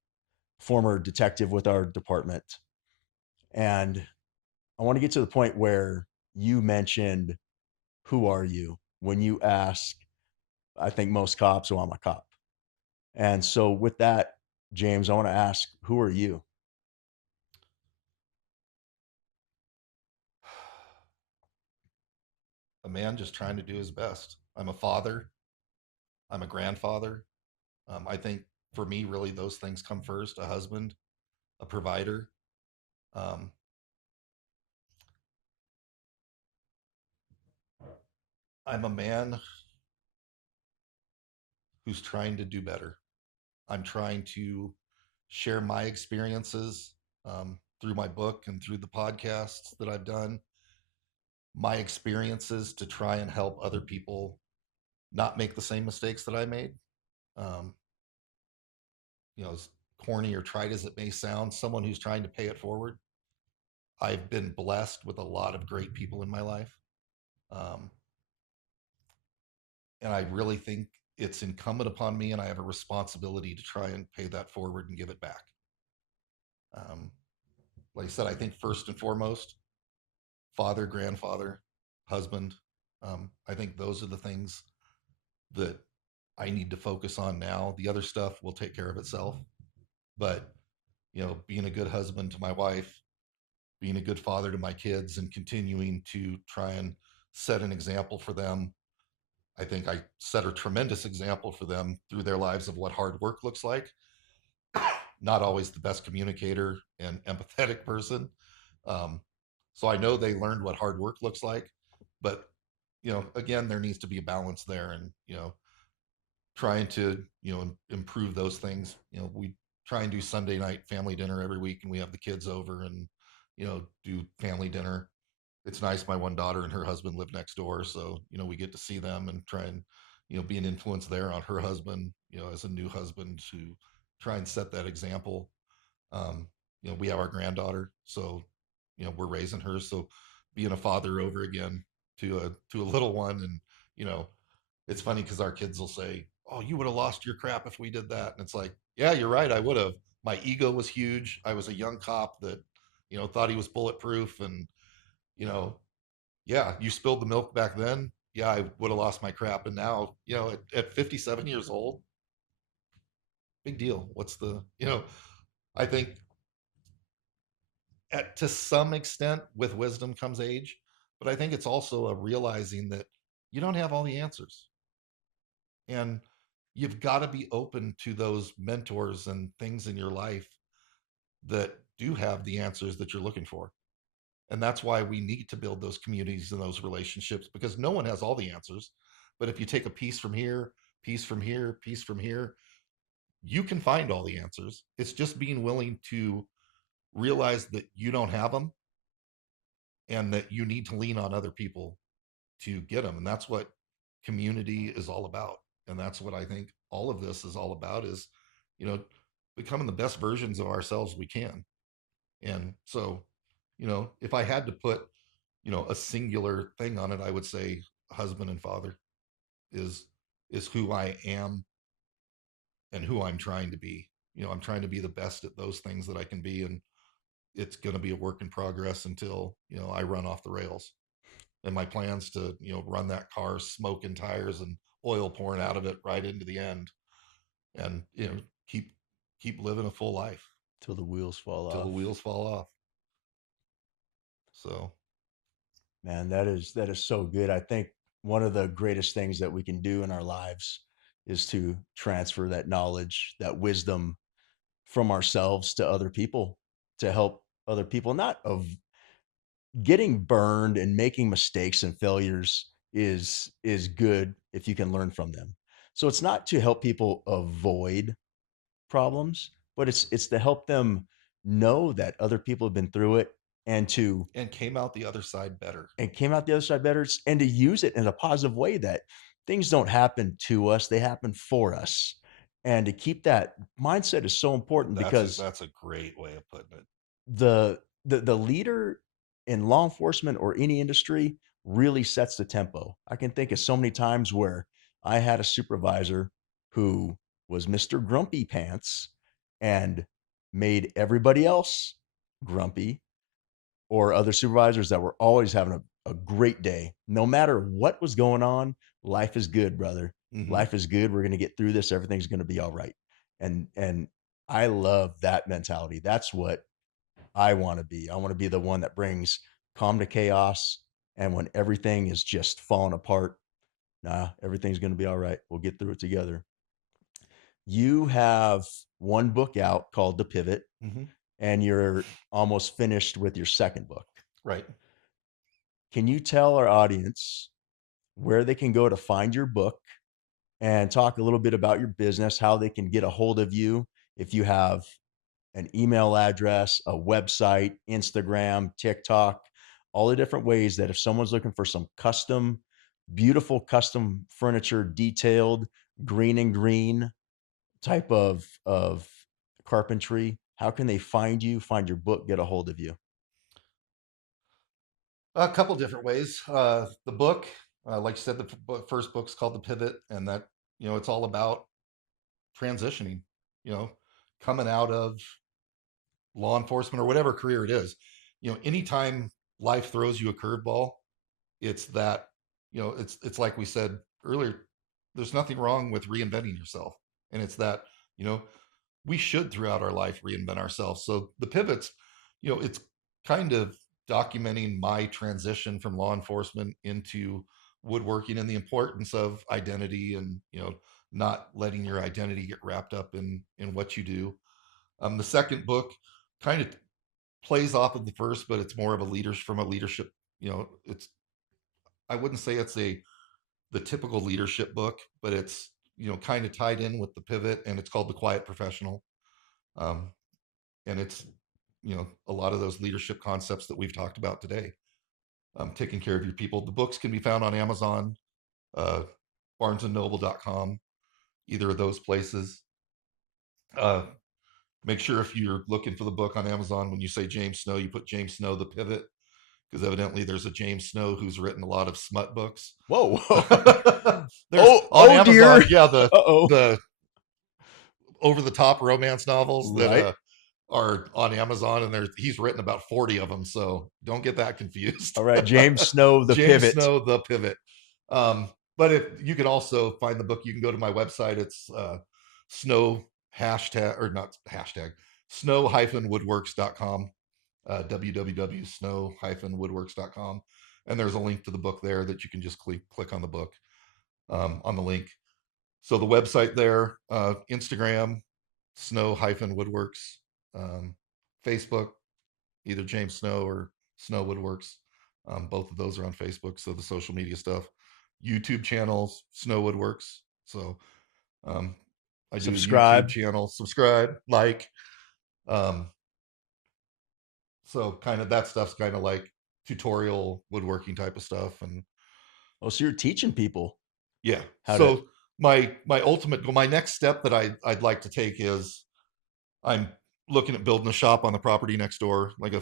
Former detective with our department, and I want to get to the point where you mentioned, "Who are you?" when you ask. I think most cops, "Oh, I'm a cop." And so, with that, James, I want to ask, "Who are you?" A man just trying to do his best. I'm a father. I'm a grandfather. I think for me, really, those things come first: a husband, a provider. Um, I'm a man who's trying to do better. I'm trying to share my experiences through my book and through the podcasts that I've done, my experiences to try and help other people not make the same mistakes that I made. Um, as corny or trite as it may sound, someone who's trying to pay it forward. I've been blessed with a lot of great people in my life. Um, and I really think it's incumbent upon me, and I have a responsibility to try and pay that forward and give it back. Um, like I said, I think first and foremost, father, grandfather, husband. I think those are the things that I need to focus on now. The other stuff will take care of itself. But, being a good husband to my wife, being a good father to my kids, and continuing to try and set an example for them. I think I set a tremendous example for them through their lives of what hard work looks like. Not always the best communicator and empathetic person. Um, so I know they learned what hard work looks like, but again, there needs to be a balance there, and trying to improve those things. We try and do Sunday night family dinner every week, and we have the kids over and do family dinner. It's nice. My one daughter and her husband live next door, so we get to see them and try and be an influence there on her husband, as a new husband, to try and set that example. um, we have our granddaughter, so we're raising her, so being a father over again to a little one. And you know it's funny because our kids will say, "Oh, you would have lost your crap if we did that," and it's like, yeah, you're right, I would have. My ego was huge. I was a young cop that thought he was bulletproof. And you know yeah, you spilled the milk back then. Yeah, I would have lost my crap. And now, at 57 years old, big deal. What's the, I think to some extent with wisdom comes age, but I think it's also a realizing that you don't have all the answers. And you've got to be open to those mentors and things in your life that do have the answers that you're looking for. And that's why we need to build those communities and those relationships, because no one has all the answers. But if you take a piece from here, piece from here, piece from here, you can find all the answers. It's just being willing to realize that you don't have them, and that you need to lean on other people to get them. And that's what community is all about. And that's what I think all of this is all about is, you know, becoming the best versions of ourselves we can. And so, if I had to put, a singular thing on it, I would say husband and father is who I am and who I'm trying to be. I'm trying to be the best at those things that I can be, and it's going to be a work in progress until I run off the rails. And my plans to run that car, smoking tires and oil pouring out of it right into the end, and keep living a full life Till the wheels fall till the off. wheels fall off. So Man, that is so good. I think one of the greatest things that we can do in our lives is to transfer that knowledge, that wisdom from ourselves to other people, to help other people. Not of getting burned and making mistakes and failures is good if you can learn from them. So it's not to help people avoid problems, but it's to help them know that other people have been through it, and to and came out the other side better. and came out the other side better, and to use it in a positive way, that things don't happen to us, they happen for us. And to keep that mindset is so important, because That's a great way of putting it. the leader in law enforcement or any industry really sets the tempo. I can think of so many times where I had a supervisor who was Mr. Grumpy Pants and made everybody else grumpy, or other supervisors that were always having a great day. No matter what was going on, life is good, brother. Mm-hmm. Life is good. We're going to get through this. Everything's going to be all right. And I love that mentality. That's what I want to be. I want to be the one that brings calm to chaos. And when everything is just falling apart, nah, everything's going to be all right. We'll get through it together. You have one book out called The Pivot, Mm-hmm. and you're almost finished with your second book. Right. Can you tell our audience where they can go to find your book, and talk a little bit about your business, how they can get a hold of you, if you have an email address, a website, Instagram, TikTok, all the different ways that if someone's looking for some beautiful custom furniture, detailed green and green type of carpentry, how can they find you, find your book, get a hold of you? A couple different ways. The book, like you said, the first book's called The Pivot, and that it's all about transitioning. You know, coming out of law enforcement or whatever career it is. Anytime life throws you a curveball, it's that it's like we said earlier. There's nothing wrong with reinventing yourself, and it's that you know we should throughout our life reinvent ourselves. So the pivots, it's kind of documenting my transition from law enforcement into woodworking and the importance of identity, and not letting your identity get wrapped up in what you do. The second book kind of plays off of the first, but it's more of a leaders from a leadership. It's I wouldn't say it's the typical leadership book, but it's kind of tied in with the pivot, and it's called The Quiet Professional. Um, and it's a lot of those leadership concepts that we've talked about today. Taking care of your people. The books can be found on Amazon, uh, barnesandnoble.com, either of those places. Uh, Make sure if you're looking for the book on Amazon, when you say James Snow, you put James Snow, The Pivot, because evidently there's a James Snow who's written a lot of smut books. Whoa. There's on Oh dear. Amazon, yeah, the Uh-oh. the over the top romance novels that Right. are on Amazon, and he's written about 40 of them. So don't get that confused. All right. James Snow, The James Pivot. Snow, The Pivot. But if you can also find the book, you can go to my website. It's snow hashtag or not hashtag snow-woodworks.com, www.snow-woodworks.com. And there's a link to the book there that you can just click on the book, on the link. So the website there, Instagram, snow-woodworks, Facebook, either James Snow or Snow Woodworks. Both of those are on Facebook. So the social media stuff, YouTube channels, Snow Woodworks. So um, I do a YouTube Subscribe. channel, subscribe, like. Um, so kind of that stuff's kind of like tutorial woodworking type of stuff. And Oh, so you're teaching people yeah, how to. so my ultimate goal, my next step that I'd like to take is I'm looking at building a shop on the property next door, like a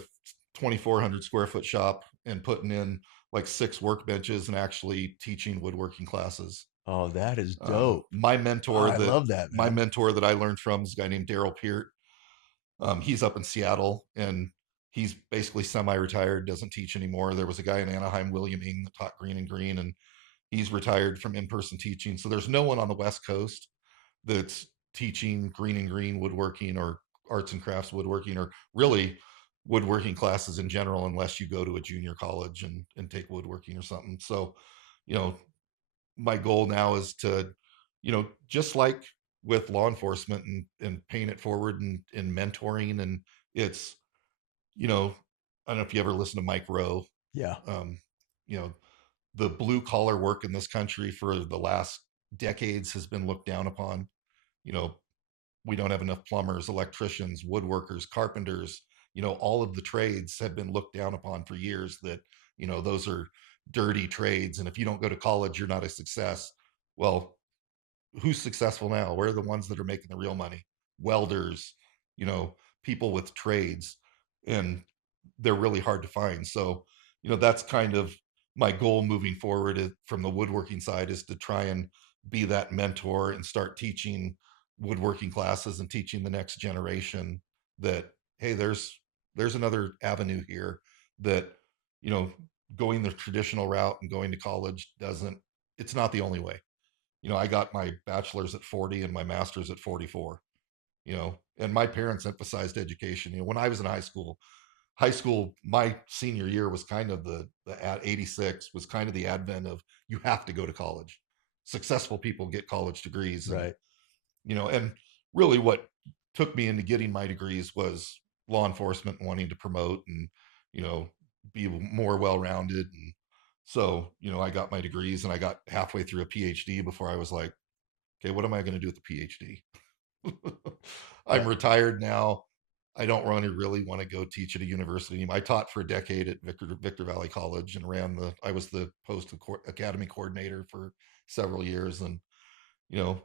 2,400 square foot shop, and putting in like 6 workbenches and actually teaching woodworking classes. Oh, that is dope. My Oh, mentor I love that, man. that I learned from is a guy named Daryl Peart. He's up in Seattle, and he's basically semi-retired, doesn't teach anymore. There was a guy in Anaheim, William Ing, that taught green and green, and he's retired from in-person teaching. So there's no one on the West Coast that's teaching green and green woodworking or arts and crafts woodworking, or really woodworking classes in general, unless you go to a junior college and take woodworking or something. So, you know, my goal now is to, just like with law enforcement and paying it forward and mentoring. And it's, I don't know if you ever listen to Mike Rowe. Yeah. Um, you know, the blue collar work in this country for the last decades has been looked down upon. You know, we don't have enough plumbers, electricians, woodworkers, carpenters. All of the trades have been looked down upon for years, that, those are dirty trades. And if you don't go to college, you're not a success. Well, who's successful now? Where are the ones that are making the real money? Welders, you know, people with trades, and they're really hard to find. So, that's kind of my goal moving forward from the woodworking side, is to try and be that mentor and start teaching woodworking classes and teaching the next generation that, hey, there's another avenue here, that, you know, going the traditional route and going to college doesn't, it's not the only way. I got my bachelor's at 40 and my master's at 44, and my parents emphasized education. When I was in high school, my senior year was kind of the at 86 was kind of the advent of, you have to go to college. Successful people get college degrees. Right. And really what took me into getting my degrees was law enforcement, wanting to promote and, you know, be more well-rounded. And so, I got my degrees, and I got halfway through a PhD before I was like, okay, what am I going to do with the PhD? I'm Yeah. retired now. I don't really want to go teach at a university anymore. I taught for a decade at Victor Valley College, and I was the post academy coordinator for several years. And, you know,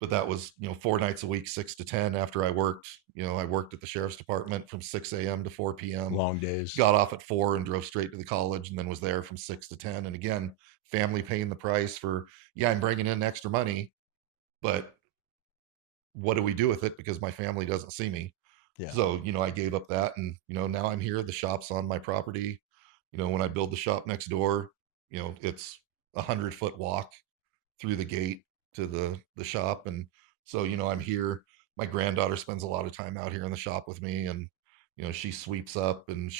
but that was, 4 nights a week, 6 to 10 after I worked. I worked at the sheriff's department from 6 a.m. to 4 p.m., Long days. got off at 4 and drove straight to the college, and then was there from 6 to 10. And again, family paying the price for, yeah, I'm bringing in extra money, but what do we do with it? Because my family doesn't see me. Yeah. So, I gave up that, and, now I'm here. The shop's on my property. When I build the shop next door, it's 100-foot walk through the gate to the shop. And so, I'm here. My granddaughter spends a lot of time out here in the shop with me, and, she sweeps up, and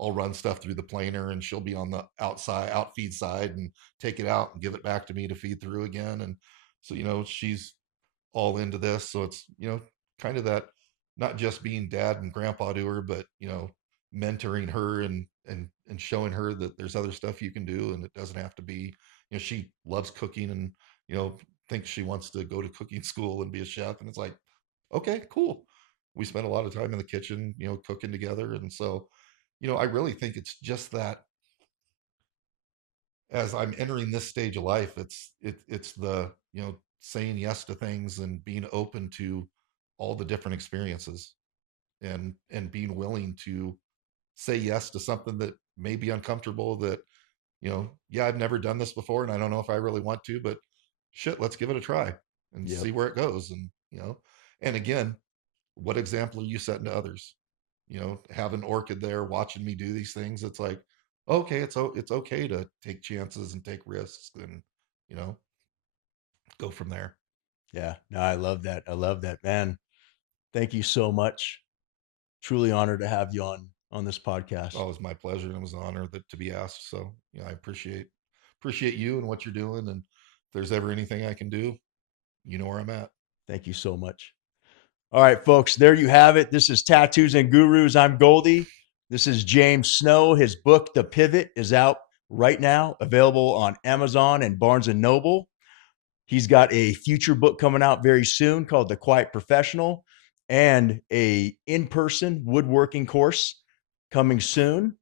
I'll run stuff through the planer, and she'll be on the outfeed side and take it out and give it back to me to feed through again. And so, she's all into this. So it's, kind of that, not just being dad and grandpa to her, but, mentoring her and showing her that there's other stuff you can do. And it doesn't have to be, she loves cooking, and, thinks she wants to go to cooking school and be a chef. And it's like, okay, cool. We spend a lot of time in the kitchen, cooking together. And so, I really think it's just that, as I'm entering this stage of life, it's the, saying yes to things and being open to all the different experiences, and being willing to say yes to something that may be uncomfortable, that, yeah, I've never done this before, and I don't know if I really want to, but shit, let's give it a try and Yep. see where it goes. And, and again, what example are you setting to others? Having Orchid there watching me do these things, it's like, okay, it's okay to take chances and take risks, and, you know, go from there. Yeah. No, I love that. I love that, man. Thank you so much. Truly honored to have you on this podcast. Oh, it was my pleasure, and it was an honor to be asked. So, I appreciate you and what you're doing. And if there's ever anything I can do, you know where I'm at. Thank you so much. All right, folks, there you have it. This is Tattoos and Gurus. I'm Goldie. This is James Snow. His book, The Pivot, is out right now, available on Amazon and Barnes and Noble. He's got a future book coming out very soon called The Quiet Professional, and a in-person woodworking course coming soon.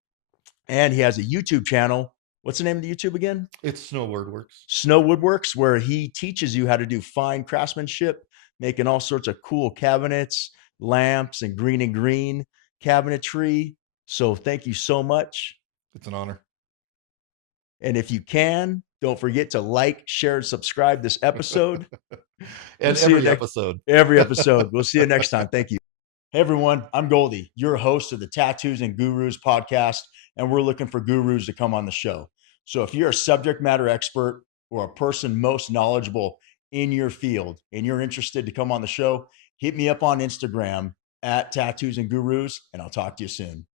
And he has a YouTube channel What's the name of the YouTube again? It's Snow Wordworks. Snow Woodworks, where he teaches you how to do fine craftsmanship, making all sorts of cool cabinets, lamps, and green cabinetry. So thank you so much. It's an honor. And if you can, don't forget to like, share, and subscribe this episode. And see you every next episode. every episode. We'll see you next time. Thank you. Hey everyone, I'm Goldie, your host of the Tattoos and Gurus podcast, and we're looking for gurus to come on the show. So if you're a subject matter expert or a person most knowledgeable in your field and you're interested to come on the show, hit me up on Instagram at Tattoos and Gurus, and I'll talk to you soon.